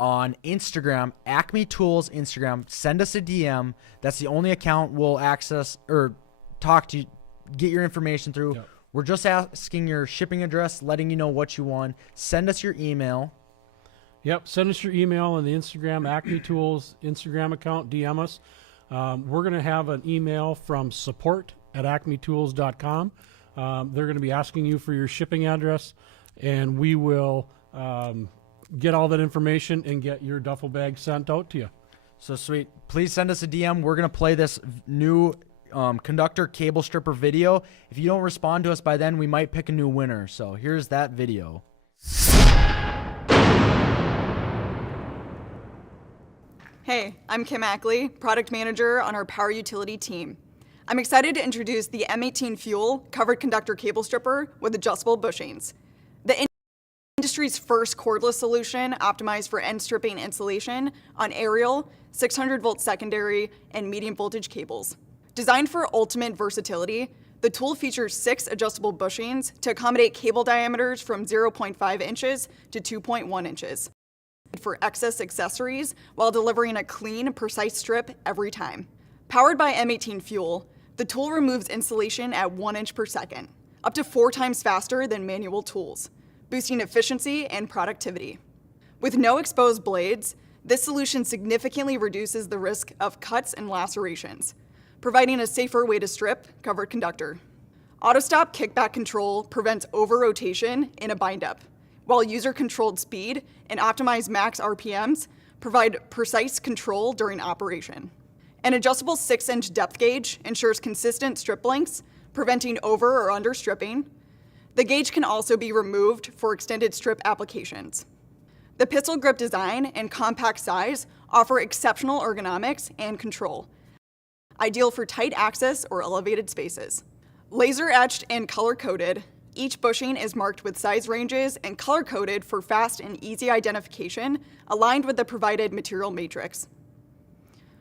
on Instagram, Acme Tools Instagram. Send us a DM. That's the only account we'll access or talk to you, get your information through. Yep. We're just asking your shipping address, letting you know what you won. Send us your email. Yep, send us your email on the Instagram, Acme Tools Instagram account, DM us. We're going to have an email from support@acmetools.com. They're going to be asking you for your shipping address, and we will get all that information and get your duffel bag sent out to you. So sweet. Please send us a DM. We're going to play this new conductor cable stripper video. If you don't respond to us by then, we might pick a new winner. So here's that video. Hey, I'm Kim Ackley, product manager on our power utility team. I'm excited to introduce the M18 Fuel covered conductor cable stripper with adjustable bushings. The industry's first cordless solution optimized for end stripping installation on aerial, 600-volt secondary, and medium voltage cables. Designed for ultimate versatility, the tool features 6 adjustable bushings to accommodate cable diameters from 0.5 inches to 2.1 inches. For excess accessories while delivering a clean, precise strip every time. Powered by M18 Fuel, the tool removes insulation at 1 inch per second, up to 4 times faster than manual tools, boosting efficiency and productivity. With no exposed blades, this solution significantly reduces the risk of cuts and lacerations, providing a safer way to strip covered conductor. Auto-stop kickback control prevents over-rotation in a bind-up, while user-controlled speed and optimized max RPMs provide precise control during operation. An adjustable 6-inch depth gauge ensures consistent strip lengths, preventing over or under stripping. The gauge can also be removed for extended strip applications. The pistol grip design and compact size offer exceptional ergonomics and control, ideal for tight access or elevated spaces. Laser etched and color-coded, each bushing is marked with size ranges and color-coded for fast and easy identification, aligned with the provided material matrix.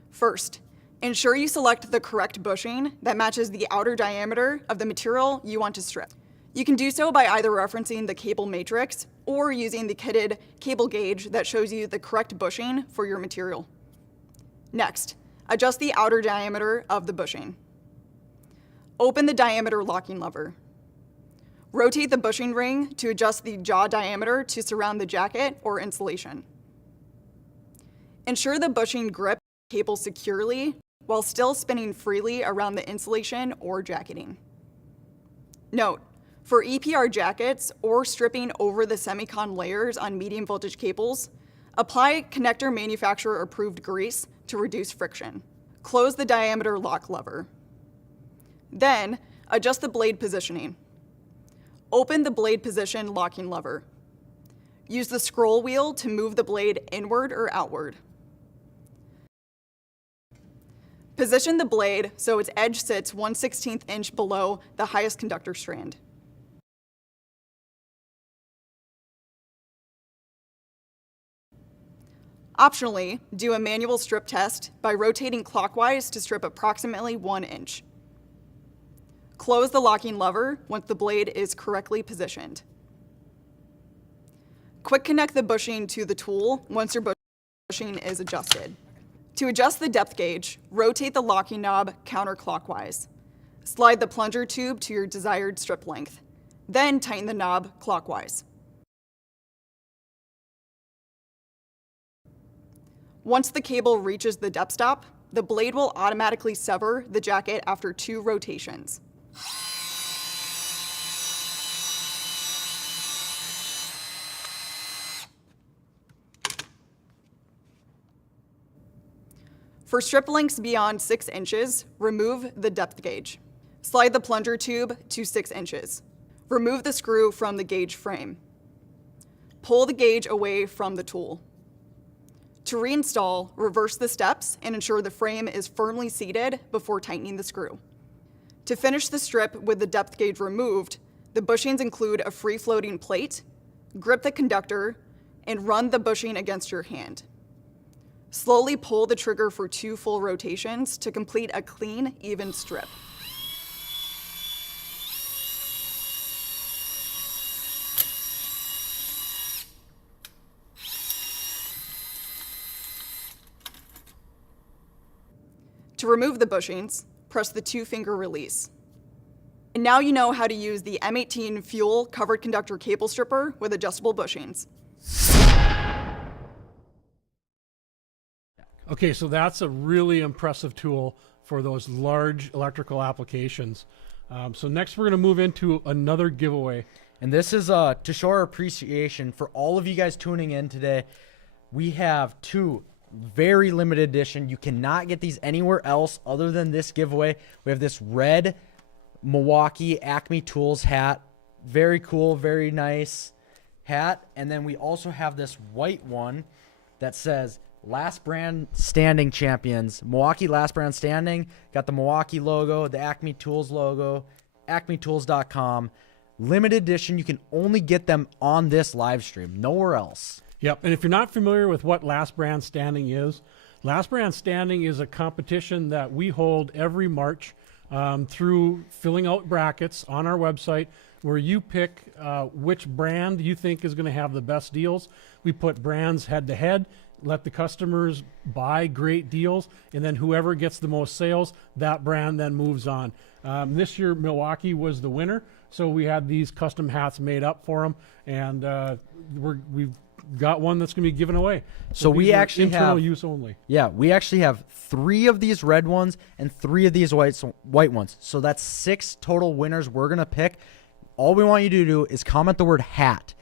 First, ensure you select the correct bushing that matches the outer diameter of the material you want to strip. You can do so by either referencing the cable matrix or using the kitted cable gauge that shows you the correct bushing for your material. Next, adjust the outer diameter of the bushing. Open the diameter locking lever. Rotate the bushing ring to adjust the jaw diameter to surround the jacket or insulation. Ensure the bushing grip the cable securely while still spinning freely around the insulation or jacketing. Note, for EPR jackets or stripping over the semicon layers on medium voltage cables, apply connector manufacturer approved grease to reduce friction. Close the diameter lock lever. Then, adjust the blade positioning. Open the blade position locking lever. Use the scroll wheel to move the blade inward or outward. Position the blade so its edge sits 1/16 inch below the highest conductor strand. Optionally, do a manual strip test by rotating clockwise to strip approximately 1 inch. Close the locking lever once the blade is correctly positioned. Quick connect the bushing to the tool once your bushing is adjusted. To adjust the depth gauge, rotate the locking knob counterclockwise. Slide the plunger tube to your desired strip length. Then tighten the knob clockwise. Once the cable reaches the depth stop, the blade will automatically sever the jacket after 2 rotations. For strip lengths beyond 6 inches, remove the depth gauge. Slide the plunger tube to 6 inches. Remove the screw from the gauge frame. Pull the gauge away from the tool. To reinstall, reverse the steps and ensure the frame is firmly seated before tightening the screw. To finish the strip with the depth gauge removed, the bushings include a free-floating plate, grip the conductor, and run the bushing against your hand. Slowly pull the trigger for 2 full rotations to complete a clean, even strip. To remove the bushings, press the 2-finger release. And now you know how to use the M18 Fuel covered conductor cable stripper with adjustable bushings. Okay, so that's a really impressive tool for those large electrical applications. So next we're going to move into another giveaway. And this is to show our appreciation for all of you guys tuning in today. We have 2 very limited edition. You cannot get these anywhere else other than this giveaway. We have this red Milwaukee Acme Tools hat. Very cool, very nice hat. And then we also have this white one that says Last Brand Standing Champions. Milwaukee Last Brand Standing. Got the Milwaukee logo, the Acme Tools logo, acmetools.com. Limited edition. You can only get them on this live stream, nowhere else. Yep, and if you're not familiar with what Last Brand Standing is, Last Brand Standing is a competition that we hold every March through filling out brackets on our website where you pick which brand you think is going to have the best deals. We put brands head to head, let the customers buy great deals, and then whoever gets the most sales, that brand then moves on. This year, Milwaukee was the winner, so we had these custom hats made up for them, and we've got one that's going to be given away. So we actually internal have use only. Yeah, we actually have 3 of these red ones and 3 of these white ones. So that's 6 total winners we're going to pick. All we want you to do is comment the word hat.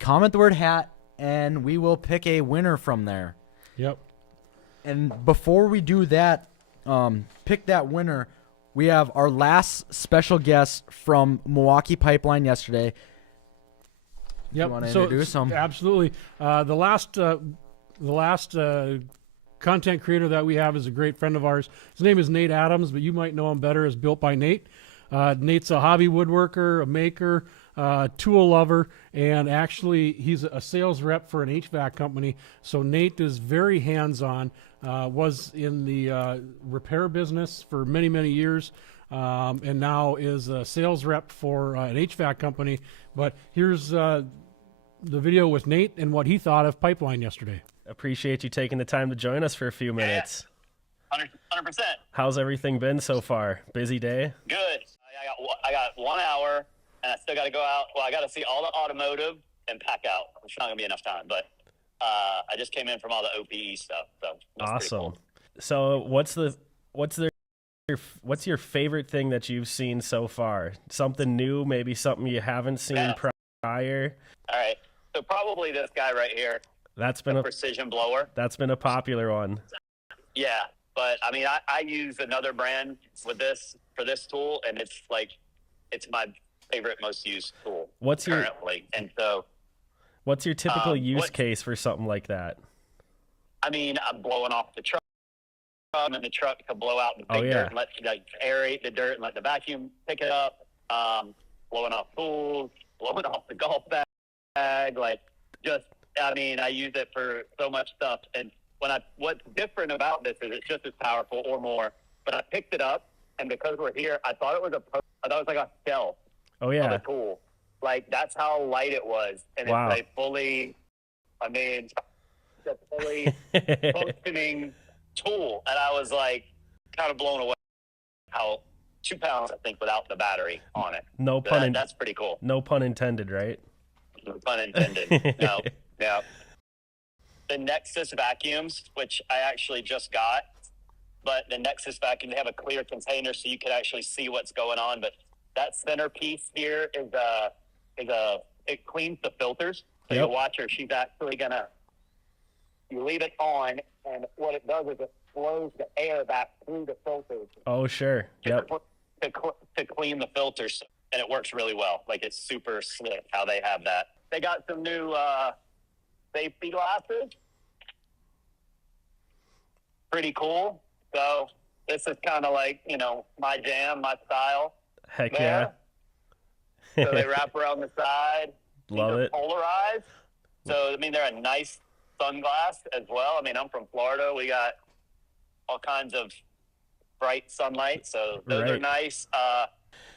Comment the word hat, and we will pick a winner from there. Yep. And before we do that, pick that winner, we have our last special guest from Milwaukee Pipeline yesterday. Yep. You want to introduce them? Absolutely. The last content creator that we have is a great friend of ours. His name is Nate Adams, but you might know him better as Built by Nate. Nate's a hobby woodworker, a maker, tool lover, and actually he's a sales rep for an HVAC company. So Nate is very hands-on, was in the repair business for many, many years, and now is a sales rep for an HVAC company. But here's the video with Nate and what he thought of Pipeline yesterday. Appreciate you taking the time to join us for a few minutes. 100%. How's everything been so far? Busy day? Good. I got 1 hour, and I still got to go out. Well, I got to see all the automotive and pack out. It's not going to be enough time, but I just came in from all the OPE stuff. So that's awesome. Cool. So what's your favorite thing that you've seen so far? Something new, maybe something you haven't seen prior? All right. So probably this guy right here. That's been a precision blower. That's been a popular one. Yeah. But I mean, I use another brand for this tool, and it's my favorite, most used tool currently. And so, what's your typical use case for something like that? I mean, I'm blowing off the truck, and the truck to blow out the big dirt and let aerate the dirt and let the vacuum pick it up. Blowing off tools, blowing off the golf bag, I mean, I use it for so much stuff. And what's different about this is it's just as powerful or more. But I picked it up, and because we're here, I thought it was like a shell. Oh yeah. Of a tool. Like that's how light it was, and wow. It's like fully functioning tool, and I was like kind of blown away how 2 pounds, I think, without the battery on it. No pun. That's pretty cool. No pun intended, right? No pun intended. No. Yeah. The Nexus vacuums, which I actually just got, but the Nexus vacuum, they have a clear container so you can actually see what's going on. But that centerpiece here is it cleans the filters. So Yep. you watch her, she's actually you leave it on, and what it does is it blows the air back through the filters. Oh, sure. Yep. To clean the filters, and it works really well. Like, it's super slick how they have that. They got some new safety glasses. Pretty cool. So this is kind of like, my jam, my style. Heck there. yeah. So they wrap around the side. Love These are it. polarized. So, they're a nice sunglass as well. I'm from Florida. We got all kinds of bright sunlight. So those are Right. nice.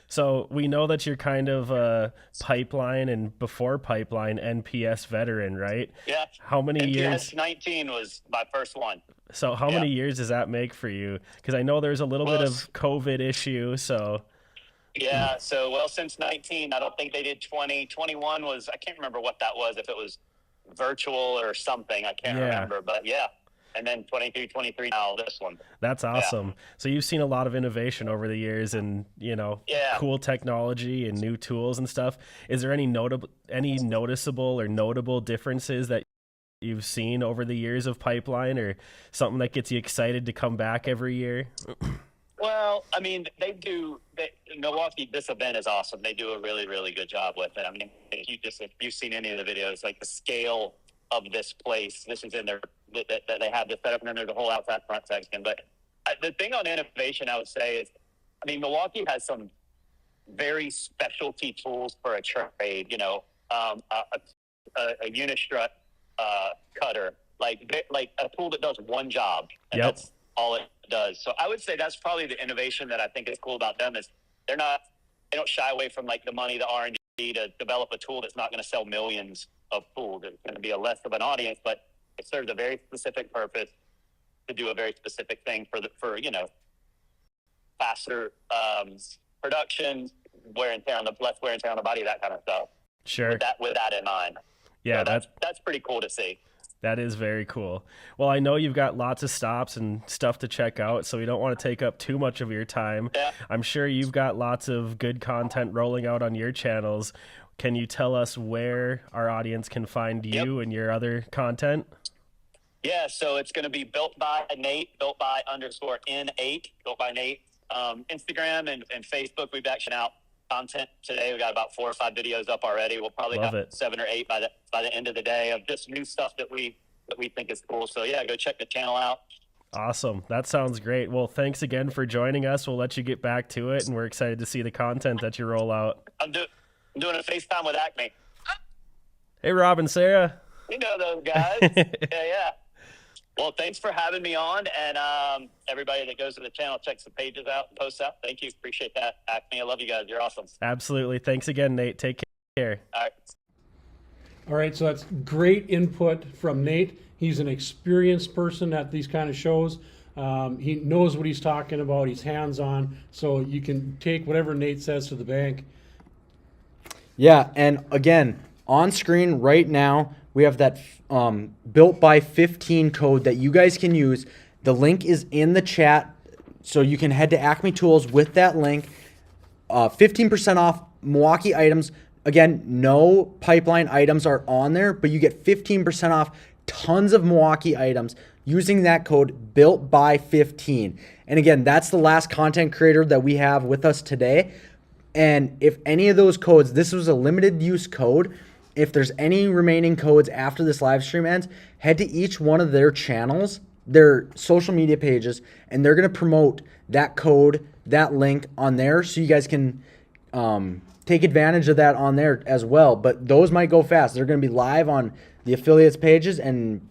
So we know that you're kind of a Pipeline and before Pipeline NPS veteran, right? Yeah. How many years? 19 was my first one. So how many years does that make for you? Because I know there's a little bit of COVID issue. So Yeah. So, since 19, I don't think they did 20. 21 was, I can't remember what that was, if it was virtual or something. I can't remember. But yeah. And then 22, 23, now this one. that's awesome. So you've seen a lot of innovation over the years, and cool technology and new tools and stuff. Is there any noticeable or notable differences that you've seen over the years of Pipeline, or something that gets you excited to come back every year? Well, Milwaukee, this event is awesome. They do a really, really good job with it. If you've seen any of the videos, like the scale of this place, this is in there, that they have this set up, and then there's a whole outside front section. But the thing on innovation, I would say, is, Milwaukee has some very specialty tools for a trade, a unistrut cutter, like a tool that does one job, and that's all it does. So I would say that's probably the innovation that I think is cool about them, is they don't shy away from the money, the R&D to develop a tool that's not going to sell millions of tools. It's going to be a less of an audience, but it serves a very specific purpose to do a very specific thing for faster production, less wear and tear on the body, that kind of stuff. Sure. With that in mind. Yeah, so that's pretty cool to see. That is very cool. Well, I know you've got lots of stops and stuff to check out, so we don't want to take up too much of your time. Yeah. I'm sure you've got lots of good content rolling out on your channels. Can you tell us where our audience can find you and your other content? Yeah, so it's going to be Built by Nate, built by _N8, Built by Nate. Instagram and Facebook, we've actually out content today. We got about 4 or 5 videos up already. We'll probably have 7 or 8 by the end of the day of just new stuff that we think is cool. So yeah, go check the channel out. Awesome. That sounds great. Well, thanks again for joining us. We'll let you get back to it, and we're excited to see the content that you roll out. I'm doing a FaceTime with Acme. Hey, Rob and Sarah. You know those guys. Yeah. Well, thanks for having me on, and everybody that goes to the channel, checks the pages out and posts out. Thank you. Appreciate that, Acme. I love you guys. You're awesome. Absolutely. Thanks again, Nate. Take care. All right. All right, so that's great input from Nate. He's an experienced person at these kind of shows. He knows what he's talking about. He's hands-on, so you can take whatever Nate says to the bank. Yeah, and again, on screen right now, we have that Built by 15 code that you guys can use. The link is in the chat, so you can head to Acme Tools with that link. 15% off Milwaukee items. Again, no Pipeline items are on there, but you get 15% off tons of Milwaukee items using that code Built by 15. And again, that's the last content creator that we have with us today. And if any of those codes, this was a limited use code. If there's any remaining codes after this live stream ends, head to each one of their channels, their social media pages, and they're going to promote that code, that link on there, so you guys can take advantage of that on there as well. But those might go fast. They're going to be live on the affiliates pages and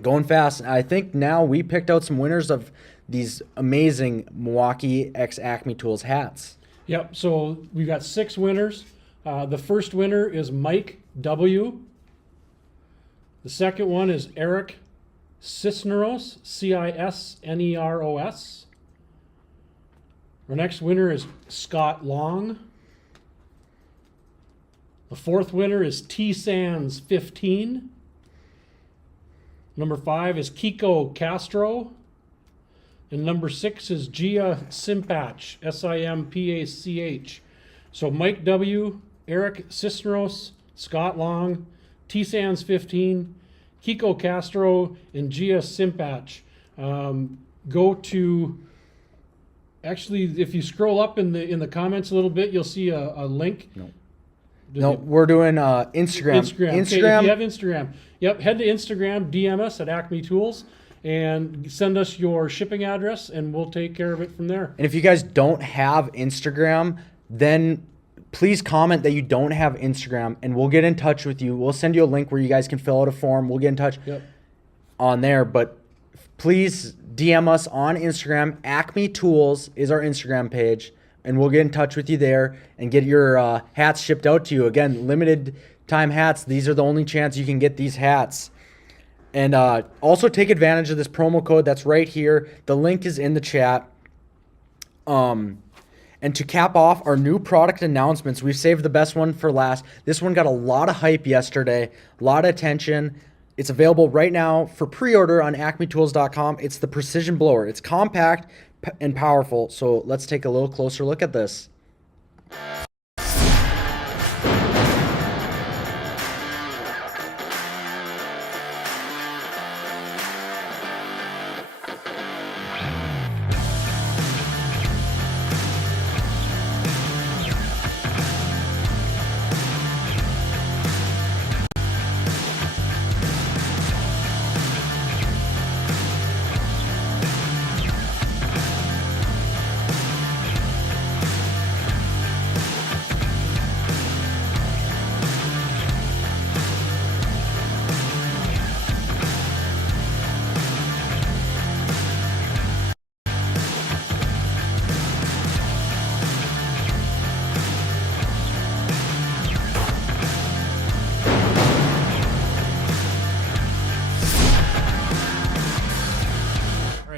going fast. I think now we picked out some winners of these amazing Milwaukee x Acme Tools hats. Yep, so we've got 6 winners. The first winner is Mike W. The second one is Eric Cisneros, Cisneros. Our next winner is Scott Long. The fourth winner is T Sands 15. Number 5 is Kiko Castro. And number 6 is Gia Simpach, Simpach. So Mike W., Eric Cisneros, Scott Long, T Sands 15, Kiko Castro, and Gia Simpach. Go to, actually, if you scroll up in the comments a little bit, you'll see a link. No, we're doing Instagram. Okay, if you have Instagram, head to Instagram, DM us at Acme Tools, and send us your shipping address, and we'll take care of it from there. And if you guys don't have Instagram, then please comment that you don't have Instagram, and we'll get in touch with you. We'll send you a link where you guys can fill out a form. We'll get in touch on there. But please DM us on Instagram. Acme Tools is our Instagram page, and we'll get in touch with you there and get your hats shipped out to you. Again, limited time hats. These are the only chance you can get these hats. And also take advantage of this promo code that's right here. The link is in the chat. And to cap off our new product announcements, we've saved the best one for last. This one got a lot of hype yesterday, a lot of attention. It's available right now for pre-order on acmetools.com. It's the Precision Blower. It's compact and powerful. So let's take a little closer look at this.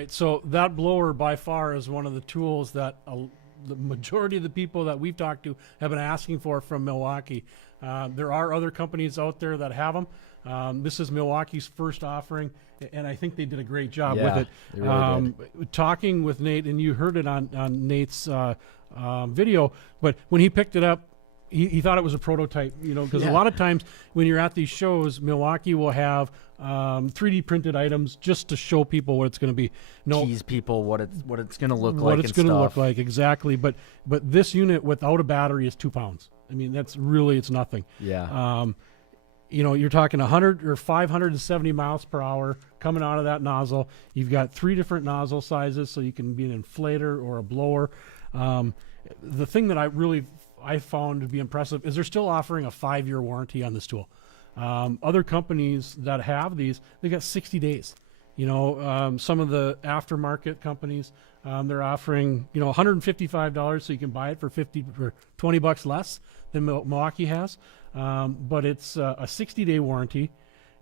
So that blower by far is one of the tools that the majority of the people that we've talked to have been asking for from Milwaukee. There are other companies out there that have them. This is Milwaukee's first offering, and I think they did a great job with it. They really did. Talking with Nate, and you heard it on Nate's video, but when he picked it up, he thought it was a prototype, because a lot of times when you're at these shows, Milwaukee will have 3D printed items just to show people what it's going to be. Tease people what it's going to look like. What it's going to look like, exactly. But this unit without a battery is 2 pounds. I mean, it's nothing. Yeah. You're talking 100 or 570 miles per hour coming out of that nozzle. You've got 3 different nozzle sizes, so you can be an inflator or a blower. The thing that I found to be impressive is they're still offering a 5-year warranty on this tool. Other companies that have these, they got 60 days. Some of the aftermarket companies, they're offering $155 so you can buy it for $20 less than Milwaukee has. But it's a 60-day warranty,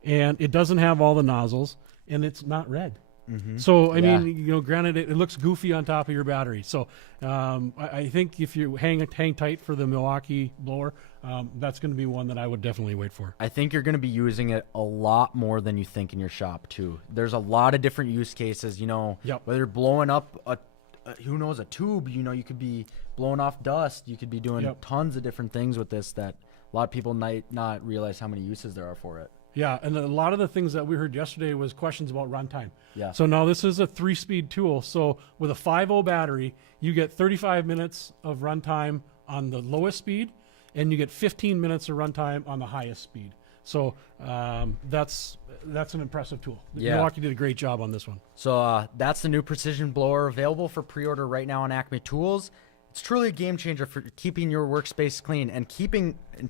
and it doesn't have all the nozzles, and it's not red. Mm-hmm. So, I mean, granted, it looks goofy on top of your battery. So, I think if you hang tight for the Milwaukee blower, that's going to be one that I would definitely wait for. I think you're going to be using it a lot more than you think in your shop, too. There's a lot of different use cases, whether you're blowing up a tube, you could be blowing off dust. You could be doing tons of different things with this that a lot of people might not realize how many uses there are for it. Yeah, and a lot of the things that we heard yesterday was questions about runtime. Yeah. So now this is a 3-speed tool. So with a 5.0 battery, you get 35 minutes of runtime on the lowest speed, and you get 15 minutes of runtime on the highest speed. So that's an impressive tool. Yeah. Milwaukee did a great job on this one. So that's the new Precision Blower available for pre-order right now on Acme Tools. It's truly a game changer for keeping your workspace clean and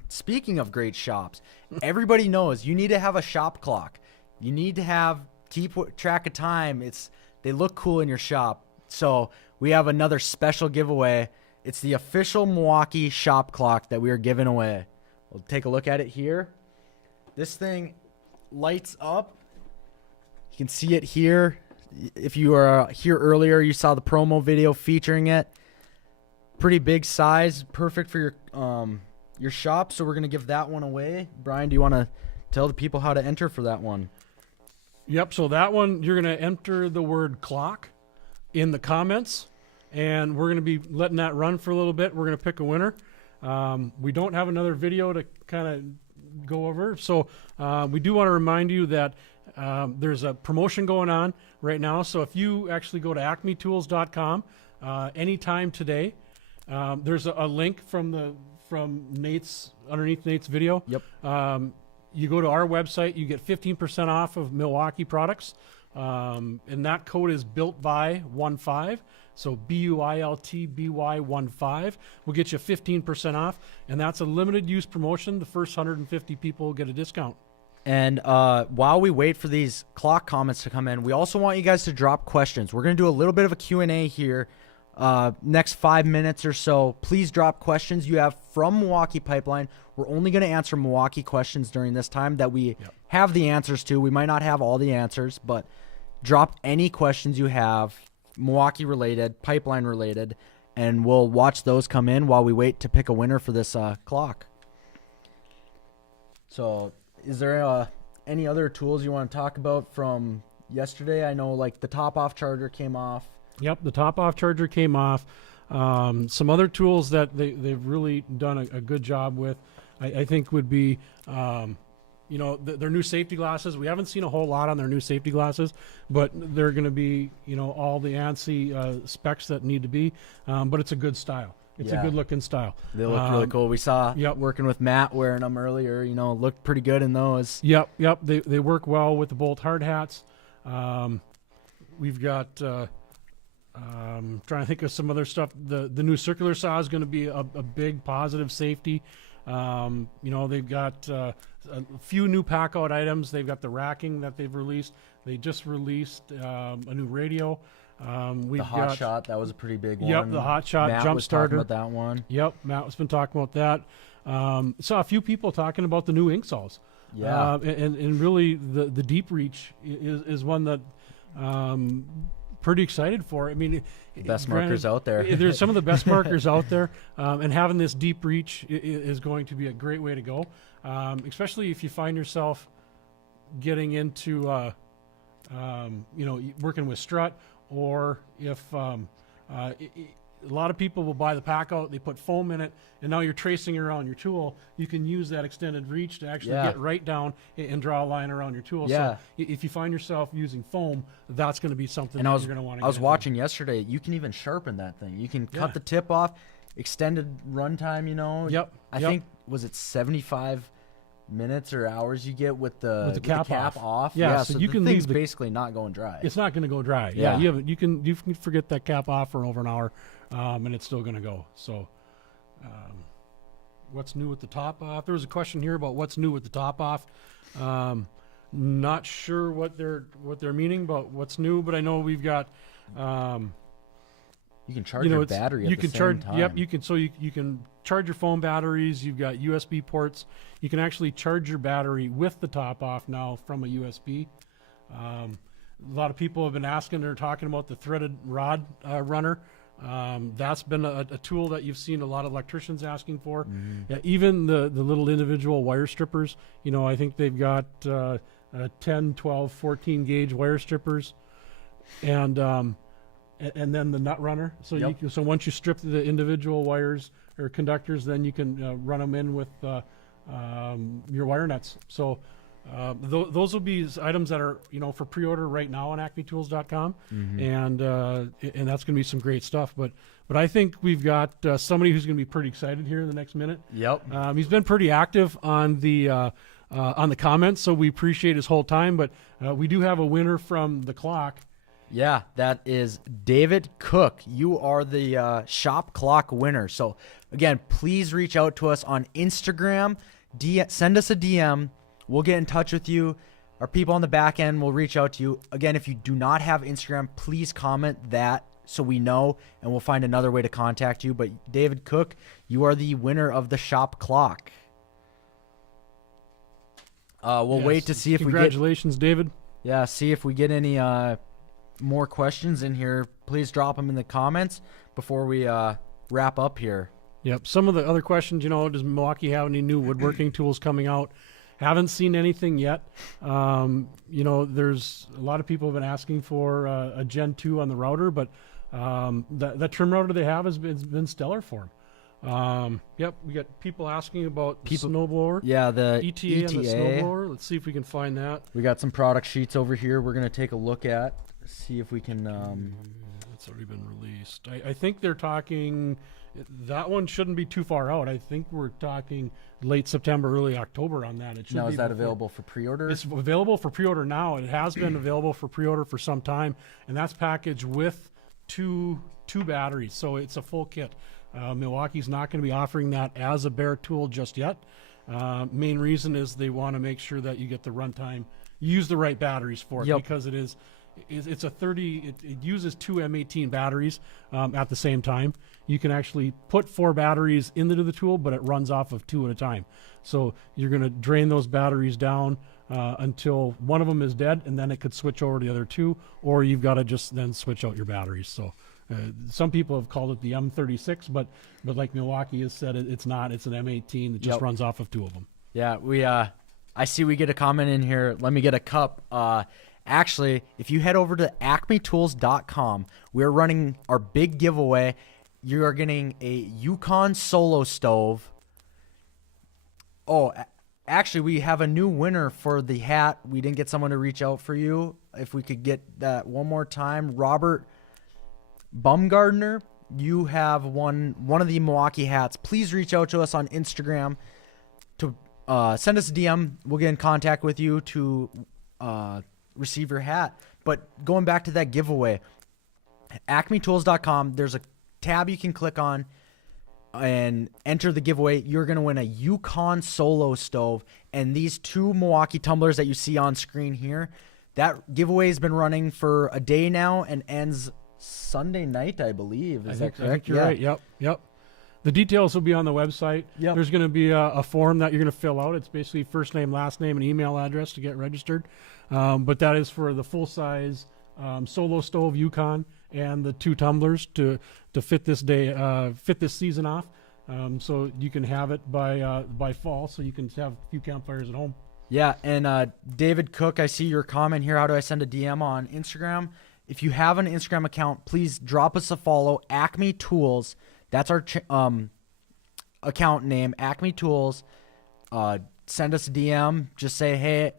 speaking of great shops, everybody knows you need to have a shop clock. You need to keep track of time. They look cool in your shop. So we have another special giveaway. It's the official Milwaukee shop clock that we are giving away. We'll take a look at it here. This thing lights up. can see it here. If you were here earlier, you saw the promo video featuring it. Pretty big size, perfect for your shop. So we're gonna give that one away. Brian, do you want to tell the people how to enter for that one? Yep. So that one, you're gonna enter the word clock in the comments, and we're gonna be letting that run for a little bit. We're gonna pick a winner. We don't have another video to kind of go over, so we do want to remind you that there's a promotion going on right now. So if you actually go to acmetools.com anytime today, there's a link from Nate's, underneath Nate's video. Yep. You go to our website, you get 15% off of Milwaukee products, and that code is BuiltBy15. So BUILTBY15 will get you 15% off, and that's a limited use promotion. The first 150 people get a discount. And while we wait for these clock comments to come in, we also want you guys to drop questions. We're going to do a little bit of a Q&A here next 5 minutes or so. Please drop questions you have from Milwaukee Pipeline. We're only going to answer Milwaukee questions during this time that we have the answers to. We might not have all the answers, but drop any questions you have, Milwaukee related, pipeline related, and we'll watch those come in while we wait to pick a winner for this clock. So is there any other tools you want to talk about from yesterday? I know like the top-off charger came off. Yep, the top-off charger came off. Some other tools that they've really done a good job with, I think, would be, their new safety glasses. We haven't seen a whole lot on their new safety glasses, but they're going to be, all the ANSI specs that need to be. But it's a good style. It's a good-looking style. They look really cool. We saw working with Matt wearing them earlier. Looked pretty good in those. Yep. They work well with the Bolt hard hats. We've got. Trying to think of some other stuff. The new circular saw is going to be a big positive safety. They've got a few new pack out items. They've got the racking that they've released. They just released a new radio. The Hot Shot, that was a pretty big one. Yep, the Hot Shot Matt jump was starter. talking about that one. Yep, Matt has been talking about that. Saw a few people talking about the new ink saws. Yeah, and really the deep reach is one that. Pretty excited for. I mean, best markers out there. There's some of the best markers out there, and having this deep reach is going to be a great way to go, especially if you find yourself getting into, working with strut, or if a lot of people will buy the pack out, they put foam in it, and now you're tracing around your tool. You can use that extended reach to actually get right down and draw a line around your tool. Yeah. So if you find yourself using foam, that's going to be something and that you're going to want to. I was watching yesterday. You can even sharpen that thing. You can cut the tip off, extended runtime. Yep. I think was it 75 minutes or hours you get with the cap off. Yeah, so you the can thing's leave basically not going dry. It's not going to go dry. Yeah, you can forget that cap off for over an hour, and it's still going to go. So, what's new with the top off? There was a question here about what's new with the top off. Not sure what they're meaning about what's new, but I know we've got. You can charge your battery at the same time. Yep, you can. So you can charge your phone batteries. You've got USB ports. You can actually charge your battery with the top off now from a USB. A lot of people have been asking or talking about the threaded rod runner. That's been a tool that you've seen a lot of electricians asking for. Mm-hmm. Yeah, even the little individual wire strippers. I think they've got 10, 12, 14 gauge wire strippers, and then the nut runner. So so once you strip the individual wires or conductors, then you can run them in with your wire nuts. So those will be items that are for pre-order right now on acmetools.com, and that's going to be some great stuff. But I think we've got somebody who's going to be pretty excited here in the next minute. Yep. He's been pretty active on the comments, so we appreciate his whole time. But we do have a winner from the clock. Yeah, that is David Cook. You are the shop clock winner. So, again, please reach out to us on Instagram. Send us a DM. We'll get in touch with you. Our people on the back end will reach out to you. Again, if you do not have Instagram, please comment that so we know, and we'll find another way to contact you. But, David Cook, you are the winner of the shop clock. We'll wait to see if we get... Congratulations, David. Yeah, see if we get any more questions in here. Please drop them in the comments before we wrap up here. Yep. Some of the other questions, does Milwaukee have any new woodworking tools coming out? Haven't seen anything yet. There's a lot of people have been asking for a Gen 2 on the router, but the trim router they have has been stellar for them. Yep, we got people asking about the snowblower. Yeah, the ETA and the snowblower. Let's see if we can find that. We got some product sheets over here we're going to take a look at, see if we can... It's already been released. I think they're talking... That one shouldn't be too far out. I think we're talking late September, early October on that. Now, is that available for pre-order? It's available for pre-order now. It has been available for pre-order for some time, and that's packaged with two batteries, so it's a full kit. Milwaukee's not going to be offering that as a bare tool just yet. Main reason is they want to make sure that you get the runtime, you use the right batteries for it, because it's a 30. It uses two M18 batteries at the same time. You can actually put 4 batteries into the tool, but it runs off of 2 at a time. So you're going to drain those batteries down until one of them is dead, and then it could switch over to the other 2, or you've got to just then switch out your batteries. So some people have called it the M36, but like Milwaukee has said, it's not. It's an M18 that just runs off of 2 of them. Yeah, I see we get a comment in here. Let me get a cup. Actually, if you head over to acmetools.com, we're running our big giveaway. You are getting a Yukon Solo Stove. Oh, actually, we have a new winner for the hat. We didn't get someone to reach out for you. If we could get that one more time. Robert Bumgardner, you have won one of the Milwaukee hats. Please reach out to us on Instagram to send us a DM. We'll get in contact with you to receive your hat. But going back to that giveaway, acmetools.com, there's a tab you can click on and enter the giveaway. You're going to win a Yukon Solo Stove and these 2 Milwaukee tumblers that you see on screen here. That giveaway has been running for a day now and ends Sunday night, I believe. Is that correct? I think you're right. Yep. The details will be on the website. Yep. There's going to be a form that you're going to fill out. It's basically first name, last name, and email address to get registered. But that is for the full-size Solo Stove Yukon and the 2 tumblers to fit this season off. So you can have it by fall, so you can have a few campfires at home. Yeah, and David Cook, I see your comment here. How do I send a DM on Instagram? If you have an Instagram account, please drop us a follow. Acme Tools. That's our account name, Acme Tools. Send us a DM. Just say, hey,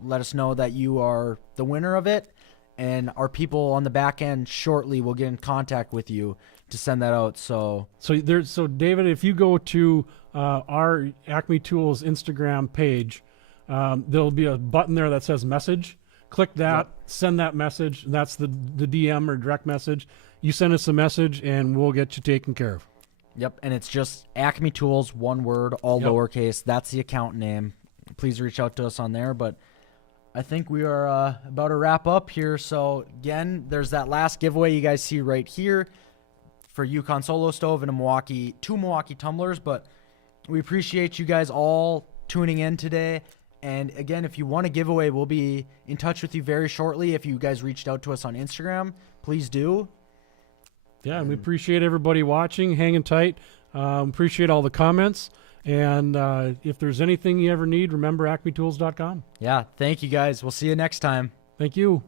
let us know that you are the winner of it. And our people on the back end shortly will get in contact with you to send that out. So David, if you go to our Acme Tools Instagram page, there'll be a button there that says message. Click that, send that message. That's the DM or direct message. You send us a message, and we'll get you taken care of. Yep, and it's just Acme Tools, one word, all lowercase. That's the account name. Please reach out to us on there. But I think we are about to wrap up here. So, again, there's that last giveaway you guys see right here for Yukon Solo Stove and a 2 Milwaukee tumblers. But we appreciate you guys all tuning in today. And, again, if you want a giveaway, we'll be in touch with you very shortly. If you guys reached out to us on Instagram, please do. Yeah, and we appreciate everybody watching, hanging tight. Appreciate all the comments. And if there's anything you ever need, remember acmetools.com. Yeah, thank you, guys. We'll see you next time. Thank you.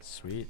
Sweet.